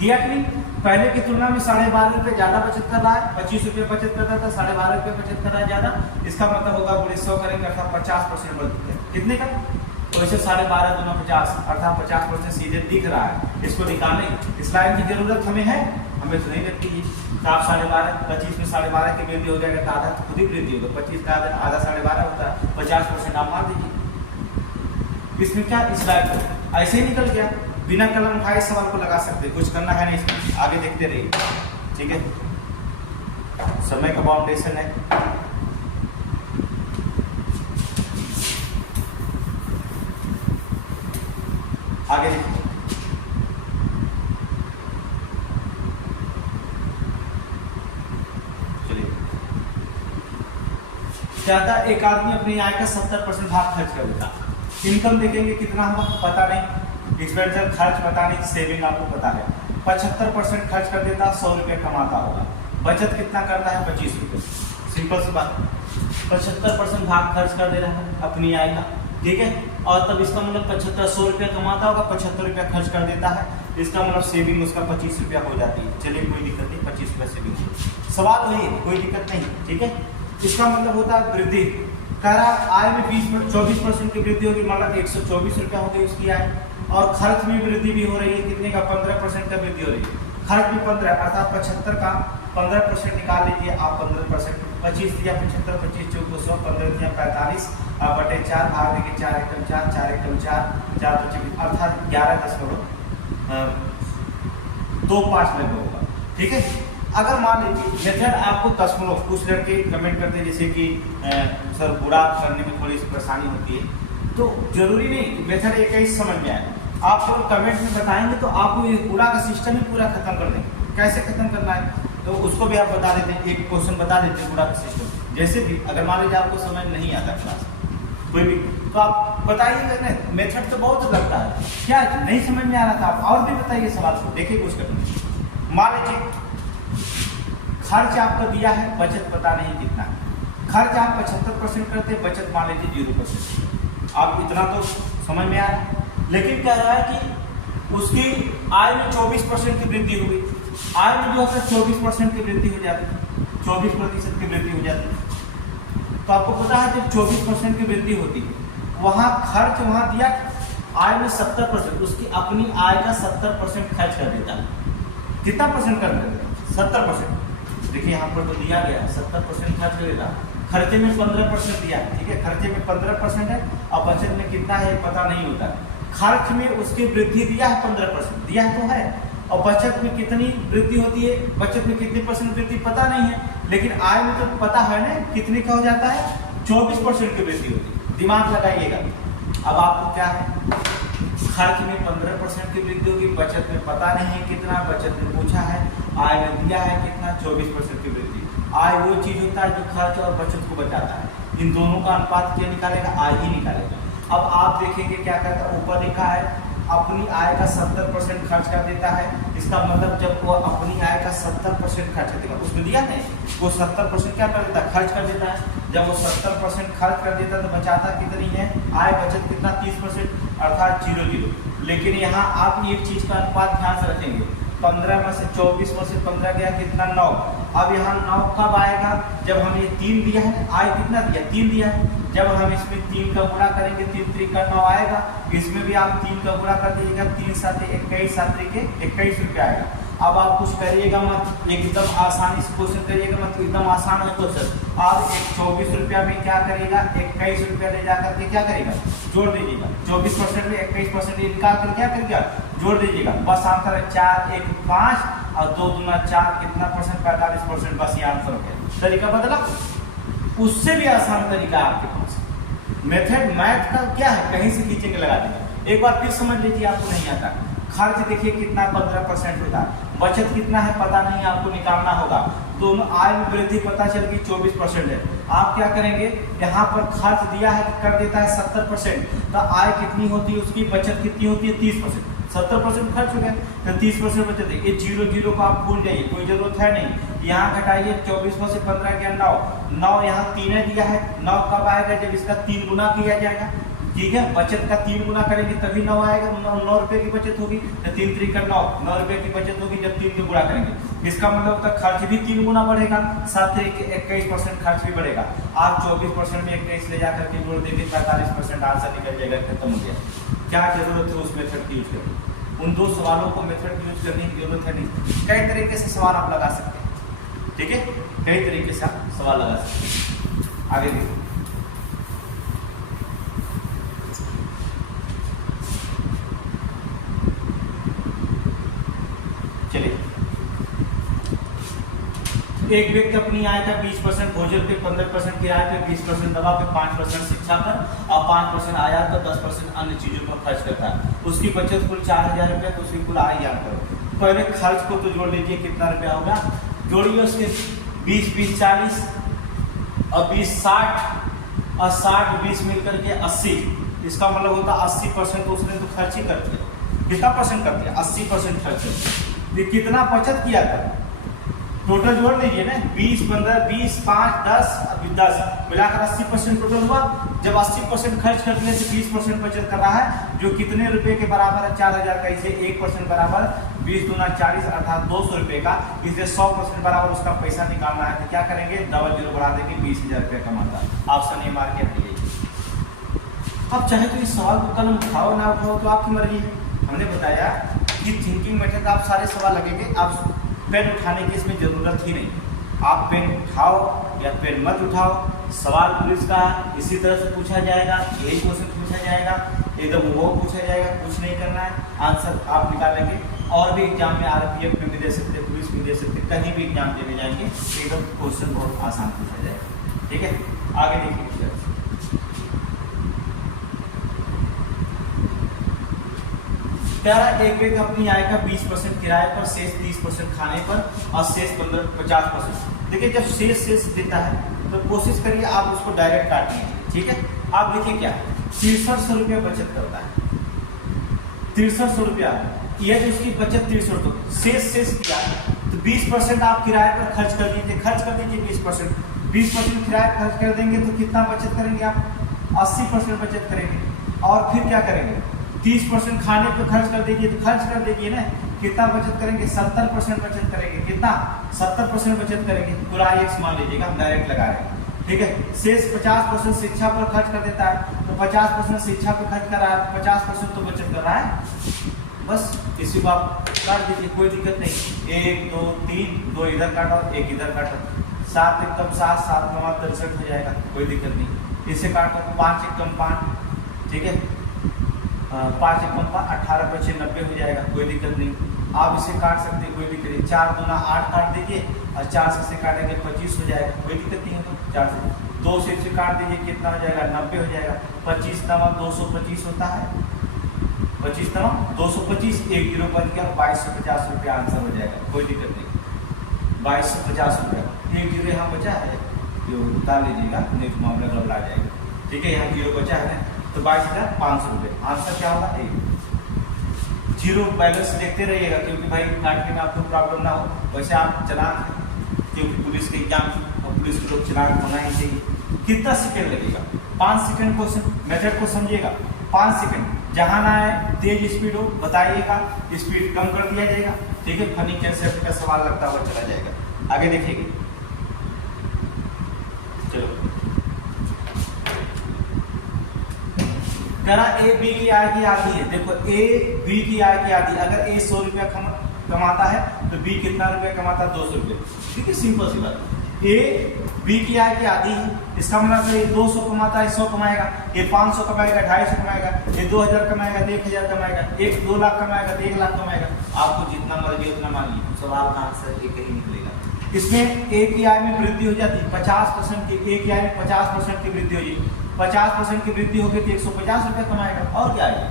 किया कि नहीं। पहले की तुलना में 12.5 रुपये ज्यादा बचत कर रहा है, 25 रुपये बचत करता था 12.5 रुपये बचत कर रहा है ज्यादा। इसका मतलब होगा पूरे 100 करेंगे अर्थात 50% बढ़ कितने का, तो इसे 12.5 दूना 50 अर्थात 50% सीधे दिख रहा है। इसको निकालने इस लाइन की जरूरत हमें है, हमें तो नहीं लगती है। तो आप 12.5 25 में 12.5 की वृद्धि हो जाएगा, तो आधा खुद ही वृद्धि होगा, 25 का आधा 12.5 होता है, 50% आप मान दीजिए। इसमें क्या इस लाइन को ऐसे ही निकल गया, बिना कलम उठाए सवाल को लगा सकते, कुछ करना है नहीं इसमें, आगे देखते रहिए। ठीक है, समय का बाउंडेशन है। आगे देखिए, चलिए ज्यादा एक आदमी अपनी आय का 70% भाग खर्च कर देता। इनकम देखेंगे कितना होगा पता नहीं, एक्सपेंडिचर खर्च पता नहीं, सेविंग आपको पता है। 75% खर्च कर देता, 100 रुपया कमाता होगा। बचत कितना करता है 25 रुपये, सिंपल सी बात। 75% भाग खर्च कर दे रहा है अपनी आय का, ठीक है। और तब इसका मतलब 100 रुपया कमाता होगा, 75 रुपया खर्च कर देता है, इसका मतलब सेविंग उसका 25 रुपया हो जाती है। चलिए कोई दिक्कत नहीं, 25 रुपया सेविंग, सवाल वही है, कोई दिक्कत नहीं, ठीक है। इसका मतलब होता है वृद्धि, कह रहा आय में 24% की वृद्धि होगी, मतलब 124 रुपया हो गई उसकी आय। और खर्च में वृद्धि भी हो रही है, कितने का 15% का वृद्धि हो रही है। खर्च भी 15 अर्थात 75 का 15% निकाल लीजिए आप, 15% 25 दिया 75, 25 चौक 100, 15 दिया 45 बटे 4 भाग देंगे 4 एकम 4, 4 एकम 4, 4 25 अर्थात 11.25 में होगा, ठीक है। अगर मान लीजिए मेथड आपको दशमलव, कुछ लड़के कमेंट करते हैं जैसे कि सर गुणा करने में थोड़ी सी परेशानी होती है, तो जरूरी नहीं मेथड एक ही समझ में आए। आप जब कमेंट में बताएंगे तो आपको ये पूरा का सिस्टम ही पूरा खत्म कर देंगे। कैसे खत्म करना है तो उसको भी आप बता देते हैं, एक क्वेश्चन बता देते हैं पूरा का सिस्टम। जैसे भी अगर मान लीजिए आपको समझ नहीं आता क्लास कोई भी, तो आप बताइएगा ना, मेथड तो बहुत लगता है, क्या नहीं समझ में आ रहा था आप और भी बताइए सवाल को। देखिए कुछ करना, मान लीजिए खर्च आपको दिया है, बचत पता नहीं कितना है। खर्च आप 75% करते, बचत मान लीजिए 0%। आप इतना तो समझ में आ रहा है, लेकिन कह रहा है कि उसकी आय में 24% की वृद्धि हुई। आय में जो है 24% की वृद्धि हो जाती है, 24% की वृद्धि हो जाती है। तो आपको पता है जब 24% की वृद्धि होती है, वहाँ खर्च वहाँ दिया आय में 70%, उसकी अपनी आय का 70% खर्च कर देता है। कितना परसेंट कर देता है? 70%। देखिए यहाँ पर तो दिया गया है 70% खर्च कर देता है। खर्चे में 15% दिया है, ठीक है, खर्चे में 15% है और बचत में कितना है पता नहीं होता। खर्च में उसकी वृद्धि दिया है 15%, दिया तो है, और बचत में कितनी वृद्धि होती है, बचत में कितनी परसेंट वृद्धि पता नहीं है, लेकिन आय में तो पता है ना कितने का हो जाता है, 24% की वृद्धि होती है। दिमाग लगाइएगा। अब आपको क्या है, खर्च में 15% की वृद्धि होगी, बचत में पता नहीं है कितना, बचत में पूछा है, आय में दिया है कितना, 24% की वृद्धि। आय वो चीज होता है जो खर्च और बचत को बचाता है। इन दोनों का अनुपात क्या निकालेगा, आय ही निकालेगा। अब आप देखेंगे क्या कहता है, ऊपर लिखा है अपनी आय का 70% खर्च कर देता है। इसका मतलब जब वो अपनी आय का 70% खर्च कर देगा, उसमें दिया नहीं, वो 70% क्या कर देता है, खर्च कर देता है। जब वो 70% खर्च कर देता है तो बचाता कितनी है, आय बचत कितना, 30%, अर्थात 0। लेकिन यहाँ आप एक चीज का अनुपात ध्यान से रखेंगे, 15 में से 24 में से 15 गया कितना, 9। अब यहाँ 9 कब आएगा, जब हमें 3 दिया है, आय कितना दिया, 3 दिया है। जब हम इसमें 3 का गुणा करेंगे 3 3 का 9 आएगा, इसमें भी आप 3 का गुणा कर दीजिएगा, 3 7 21, 7 के 21 रुपये आएगा। अब आप कुछ करिएगा मत, एकदम आसानी से क्वेश्चन करिएगा मत, एकदम आसान है क्वेश्चन। आप 24 रुपया में क्या करेगा, 21 रुपया ले जाकर के क्या करेगा, जोड़ दीजिएगा। 24% में 21% निकाल कर क्या करेगा, जोड़ दीजिएगा। बस आंसर है 4 1 5 और 2 दूना 4, कितना परसेंट, 45%। बस ये आंसर हो गया। तरीका बदला, उससे भी आसान तरीका आपके पास। मेथड मैथ का क्या है, कहीं से खींचे के लगा देगा। एक बार फिर समझ लीजिए, आपको नहीं आता। खर्च देखिए कितना, 15% होता है, बचत कितना है पता नहीं, आपको निकालना होगा। दोनों आय में वृद्धि पता चल गई 24% है। आप क्या करेंगे, यहाँ पर खर्च दिया है कर देता है 70%, तो आय कितनी होती है उसकी, बचत कितनी होती है 30%। 70% खर्च हो गया तो 30% बचत है। ये 0 को आप भूल जाइए, कोई जरूरत है नहीं। यहाँ घटाइए, 24 में से 15 गया 9 यहाँ 3 दिया है। 9 कब आएगा, जब इसका 3 गुना किया जाएगा, ठीक है। बचत का 3 गुना करेंगे तभी 9 आएगा। 9 रुपए की बचत होगी तो 3 3 का 9 रुपए की बचत होगी जब 3 के गुणा करेंगे। इसका मतलब तक खर्च भी 3 गुना बढ़ेगा, 7 के 21% खर्च भी बढ़ेगा। आप 24% में 21 ले जाकर के जोड़ देंगे, 45% आंसर निकल जाएगा, खत्म हो गया। क्या जरूरत है उस मेथड की यूज करने, उन 2 सवालों को मेथड यूज करने की जरूरत है नहीं। कई तरीके से सवाल आप लगा सकते हैं, ठीक है, कई तरीके से आप सवाल लगा सकते हैं। आगे देखिए, चलिए, एक व्यक्ति अपनी आय का 20% भोजन पे, 15% किराए पे, 20% दवा पे, 5% शिक्षा पर और 5% आयात पर, 10% अन्य चीजों पर खर्च करता है। उसकी बचत कुल 4000 रुपया, तो उसकी कुल आय याद करो। पहले खर्च को तो जोड़ लीजिए, कितना रुपया होगा, जोड़िए उसके 20 20 40 और 20 60 और 60 20 मिलकर के 80। इसका मतलब होता है 80% तो उसने तो खर्च ही कर दिया। कितना परसेंट कर दिया, 80% खर्च। ये कितना बचत किया था, टोटल जोड़ लीजिए ना, 20 15 20 5 10 अभी 10 मिलाकर 80% टोटल हुआ। जब 80% खर्च करने से 20% बचत कर रहा है, जो कितने रुपए के बराबर है, 4000 का। इसे 1% बराबर 20 दूना 40 अर्थात 200 रुपए का। इसे 100% बराबर उसका पैसा निकालना है, तो क्या करेंगे, डबल 0 बढ़ा देंगे, 20000 रुपया कमाता है। ऑप्शन ए मार के हटाइए। अब चाहे तो इस सवाल को कलम उठाओ ना उठाओ तो आपकी मर्जी है। हमने बताया कि थिंकिंग मेथड का आप सारे सवाल लगेंगे, आप पेन उठाने की इसमें जरूरत ही नहीं। आप पेन उठाओ या पेन मत उठाओ, सवाल पुलिस का इसी तरह से पूछा जाएगा, यही क्वेश्चन पूछा जाएगा, एकदम वो पूछा जाएगा, कुछ नहीं करना है, आंसर आप निकालेंगे। और भी एग्जाम में RPF में भी दे सकते, पुलिस में दे सकते, कहीं भी एग्जाम देने जाएंगे एकदम क्वेश्चन बहुत आसान पूछा जाएगा, ठीक है। आगे देखिए, एक व्यक्ति अपनी आय का 20% किराए पर, शेष 30% खाने पर और शेष 50%। देखिए, जब शेष देता है तो कोशिश करिए आप उसको डायरेक्ट काटिए, ठीक है। आप देखिए क्या 6300 रुपया बचत करता है, 6300 रुपया, यह जो उसकी बचत 6300, शेष किया तो 20% आप किराए पर खर्च कर दीजिए, 20% किराए पर खर्च कर देंगे तो कितना बचत करेंगे आप, 80% बचत करेंगे। और फिर क्या करेंगे, 30% खाने पे खर्च कर दीजिए, तो खर्च कर दीजिए ना, कितना बचत करेंगे, 70% बचत करेंगे। कितना, 70% बचत करेंगे। पूरा x मान लीजिएगा, हम डायरेक्ट लगा रहे हैं। ठीक है। शेष 50% शिक्षा पर खर्च कर देता है, तो 50% शिक्षा पर खर्च कर रहा है, 50% तो बचत कर रहा है। बस इसी को आप काट दीजिए, कोई दिक्कत नहीं। 1 2 3 2 इधर काटो, 1 इधर काटो, 7 एकम 7 7 9 63 हो जाएगा, कोई दिक्कत नहीं। इसे काटो, 5 एकम 5, ठीक है, 5 एकम 5 18 × 6 90 हो जाएगा, कोई दिक्कत नहीं। आप इसे काट सकते हैं, कोई दिक्कत नहीं। 4 दूना 8 काट दीजिए और 4 से काटेंगे 25 हो जाएगा, कोई दिक्कत नहीं है। तो 4 से 2 से इसे काट दीजिए, कितना हो जाएगा 90 हो जाएगा। 25 9 225 होता है, 25 9 225, 1 0 बच गया, 2250 रुपया आंसर हो जाएगा, कोई दिक्कत नहीं। 2250 रुपया, 1 0 यहाँ बचा है, जो उतार लीजिएगा, नहीं तो मामला गड़बड़ा जाएगा, ठीक है। यहाँ 0 बचा है तो 22,500 रुपये आंसर क्या होगा? 1 जीरो बैलेंस देखते रहिएगा, क्योंकि भाई काटने में आपको प्रॉब्लम ना हो। वैसे आप चलान, क्योंकि पुलिस के एग्जाम और पुलिस के लोग चलान होना ही चाहिए। कितना सेकंड लगेगा? 5 सेकंड क्वेश्चन, मेथड को समझिएगा। 5 सेकंड, जहां ना आए तेज स्पीड हो बताइएगा, स्पीड कम कर दिया जाएगा, ठीक है। फनी कंसेप्ट का सवाल लगता हुआ चला जाएगा। आगे देखिएगा, चलो करा ए बी की आय की आधी है। देखो ए बी की आय की आधी, अगर ए 100 रुपया कमाता है तो बी कितना रुपया कमाता है? 200 रुपये, ठीक है, सिंपल सी बात। ए बी की आय की आधी है, इसका मतलब ये 200 कमाता है, 100 कमाएगा, ये 500 कमाएगा, 250 कमाएगा, ये 2000 कमाएगा, 1000 कमाएगा, 2 लाख कमाएगा, 1 लाख कमाएगा। आपको जितना मर्जी उतना मान लीजिए, सवाल का आंसर एक ही निकलेगा। इसमें ए की आय में वृद्धि हो जाती है 50% की, ए की आय में 50% की वृद्धि हो जाएगी। 50% की वृद्धि होगी तो 150 रुपये कमाएगा, और क्या है।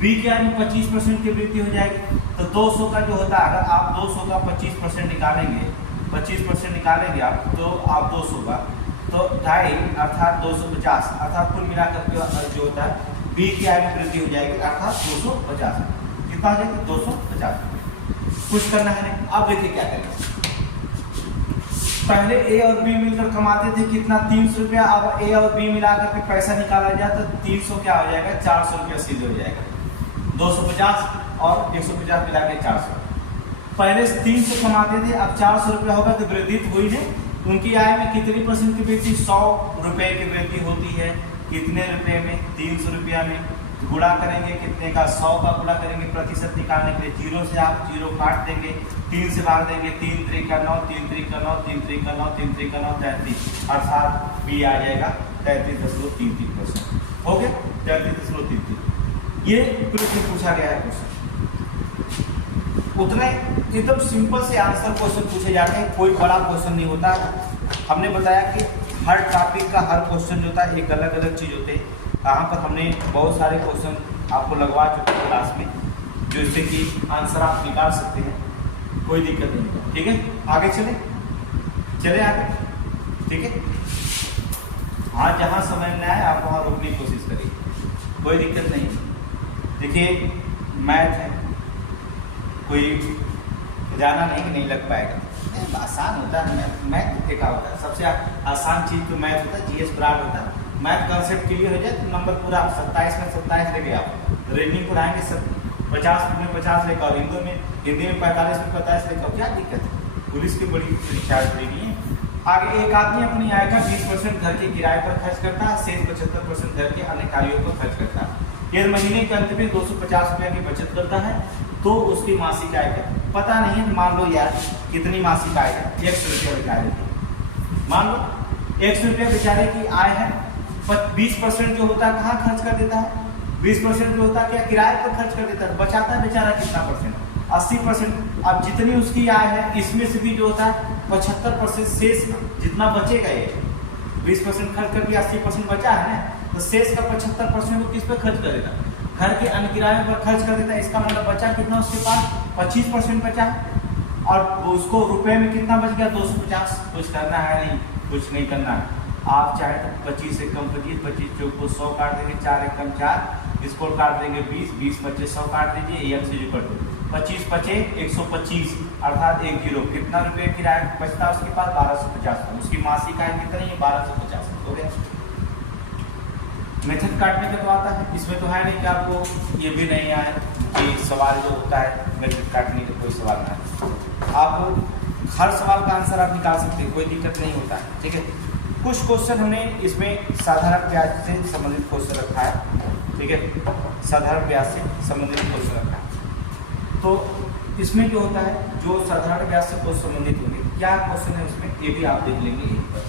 बी की आय में 25% की वृद्धि हो जाएगी, तो 200 का जो होता है, अगर आप 200 का 25% निकालेंगे, 25% निकालेंगे आप, तो आप 200 का तो 2.5 अर्थात 250, अर्थात कुल मिलाकर जो होता है बी की आय में वृद्धि हो जाएगी, अर्थात 250। कितना हो जाएगा? 250। कुछ करना है नहीं। अब देखिए क्या करेंगे। पहले ए और बी मिलकर कमाते थे कितना? 300 रुपया। अब ए और बी मिलाकर के पैसा निकाला जाए तो 300 क्या हो जाएगा? 400 रुपया सीधे हो जाएगा। 250 और 150 मिला के 400। पहले 300 कमाते थे, अब 400 रुपया होगा, तो वृद्धि हुई है। उनकी आय में कितनी % की वृद्धि? 100 रुपये की वृद्धि होती है। कितने रुपये में? 300 रुपया में। गुणा करेंगे कितने का? 100 का गुणा करेंगे प्रतिशत निकालने के लिए। 0 से आप 0 काट देंगे, 3 से भाग देंगे, 3 3 का 9, 3 3 का 9, 3 3 का 9, 3 3 का 9, 33, अर्थात बी आ जाएगा 33.33%। हो गया 33.33। ये क्वेश्चन पूछा गया है। क्वेश्चन उतने एकदम सिंपल से आंसर क्वेश्चन पूछे जाते हैं, कोई बड़ा क्वेश्चन नहीं होता। हमने बताया कि हर टॉपिक का हर क्वेश्चन जो होता है एक अलग अलग चीज़ होते हैं। यहाँ पर हमने बहुत सारे क्वेश्चन आपको लगवा चुके हैं क्लास में, जो इससे कि आंसर आप निकाल सकते हैं, कोई दिक्कत नहीं, ठीक है। आगे चले आगे, ठीक है। हाँ, जहाँ समझ में आए आप वहाँ रोकने की कोशिश करिए, कोई दिक्कत नहीं। देखिए मैथ है, कोई जाना नहीं कि नहीं लग पाएगा, आसान होता है। मैथ देखा होता है, सबसे आसान चीज़ तो मैथ होता है, जीएस ब्राड होता है। मैथ कॉन्सेप्ट क्लियर हो जाए तो नंबर पूरा 27 में 27 लेके आप रीजनिंग पढ़ाएंगे, सब 50 में 50 लेकर, और हिंदी में 45 में 45 लेकर, क्या दिक्कत है। पुलिस की बड़ी परीक्षा नहीं है। आगे एक आदमी अपनी आय का 20% घर के किराए पर खर्च करता है, शेष 75% घर के अन्य कार्यों पर खर्च करता है। यदि महीने के अंत में 250 रुपये की बचत करता है तो उसकी मासिक आय का पता नहीं है। मान लो यार कितनी मासिक आय है, 100 रुपया बेचारे की, मान लो 100 रुपया बेचारे की आय है। 20% जो होता है कहाँ खर्च कर देता है? 20% जो होता है क्या? किराए पर खर्च कर देता है। बचाता है बेचारा कितना %? 80%। अब जितनी उसकी आय है इसमें से भी जो होता है 75% शेष जितना बचेगा, ये 20% खर्च कर दिया, 80% बचा है ना, तो शेष का 75% वो किस पे खर्च कर देता? घर के अन्य किराए पर खर्च कर देता है। इसका मतलब बचा कितना उसके पास? 25% बचा, और उसको रुपए में कितना बच गया? 250। कुछ करना है नहीं, कुछ नहीं करना है। आप चाहे तो 25 से कम करिए, 25 चौक को 100 काट देंगे, 4 एकम 4, इसको काट देंगे 20, 20 25 100 काट दीजिए, एक से जो कर दो 25 25 125, अर्थात 1 0। कितना रुपये किराया बचता है उसके पास? 1250। उसकी मासिक आय कितनी है? 1250। हो गया। मेथड काटने का तो आता है, इसमें तो है नहीं कि आपको ये भी नहीं आए कि सवाल जो होता है मेथड काटने का कोई सवाल ना है। आप हर सवाल का आंसर आप निकाल सकते हैं, कोई दिक्कत नहीं होता है, ठीक है। कुछ क्वेश्चन हमने इसमें साधारण ब्याज से संबंधित क्वेश्चन रखा है, ठीक है, साधारण ब्याज से संबंधित क्वेश्चन रखा है। तो इसमें क्या होता है, जो साधारण ब्याज से क्वेश्चन संबंधित होंगे, क्या क्वेश्चन है उसमें, ये भी आप देख लेंगे एक बार।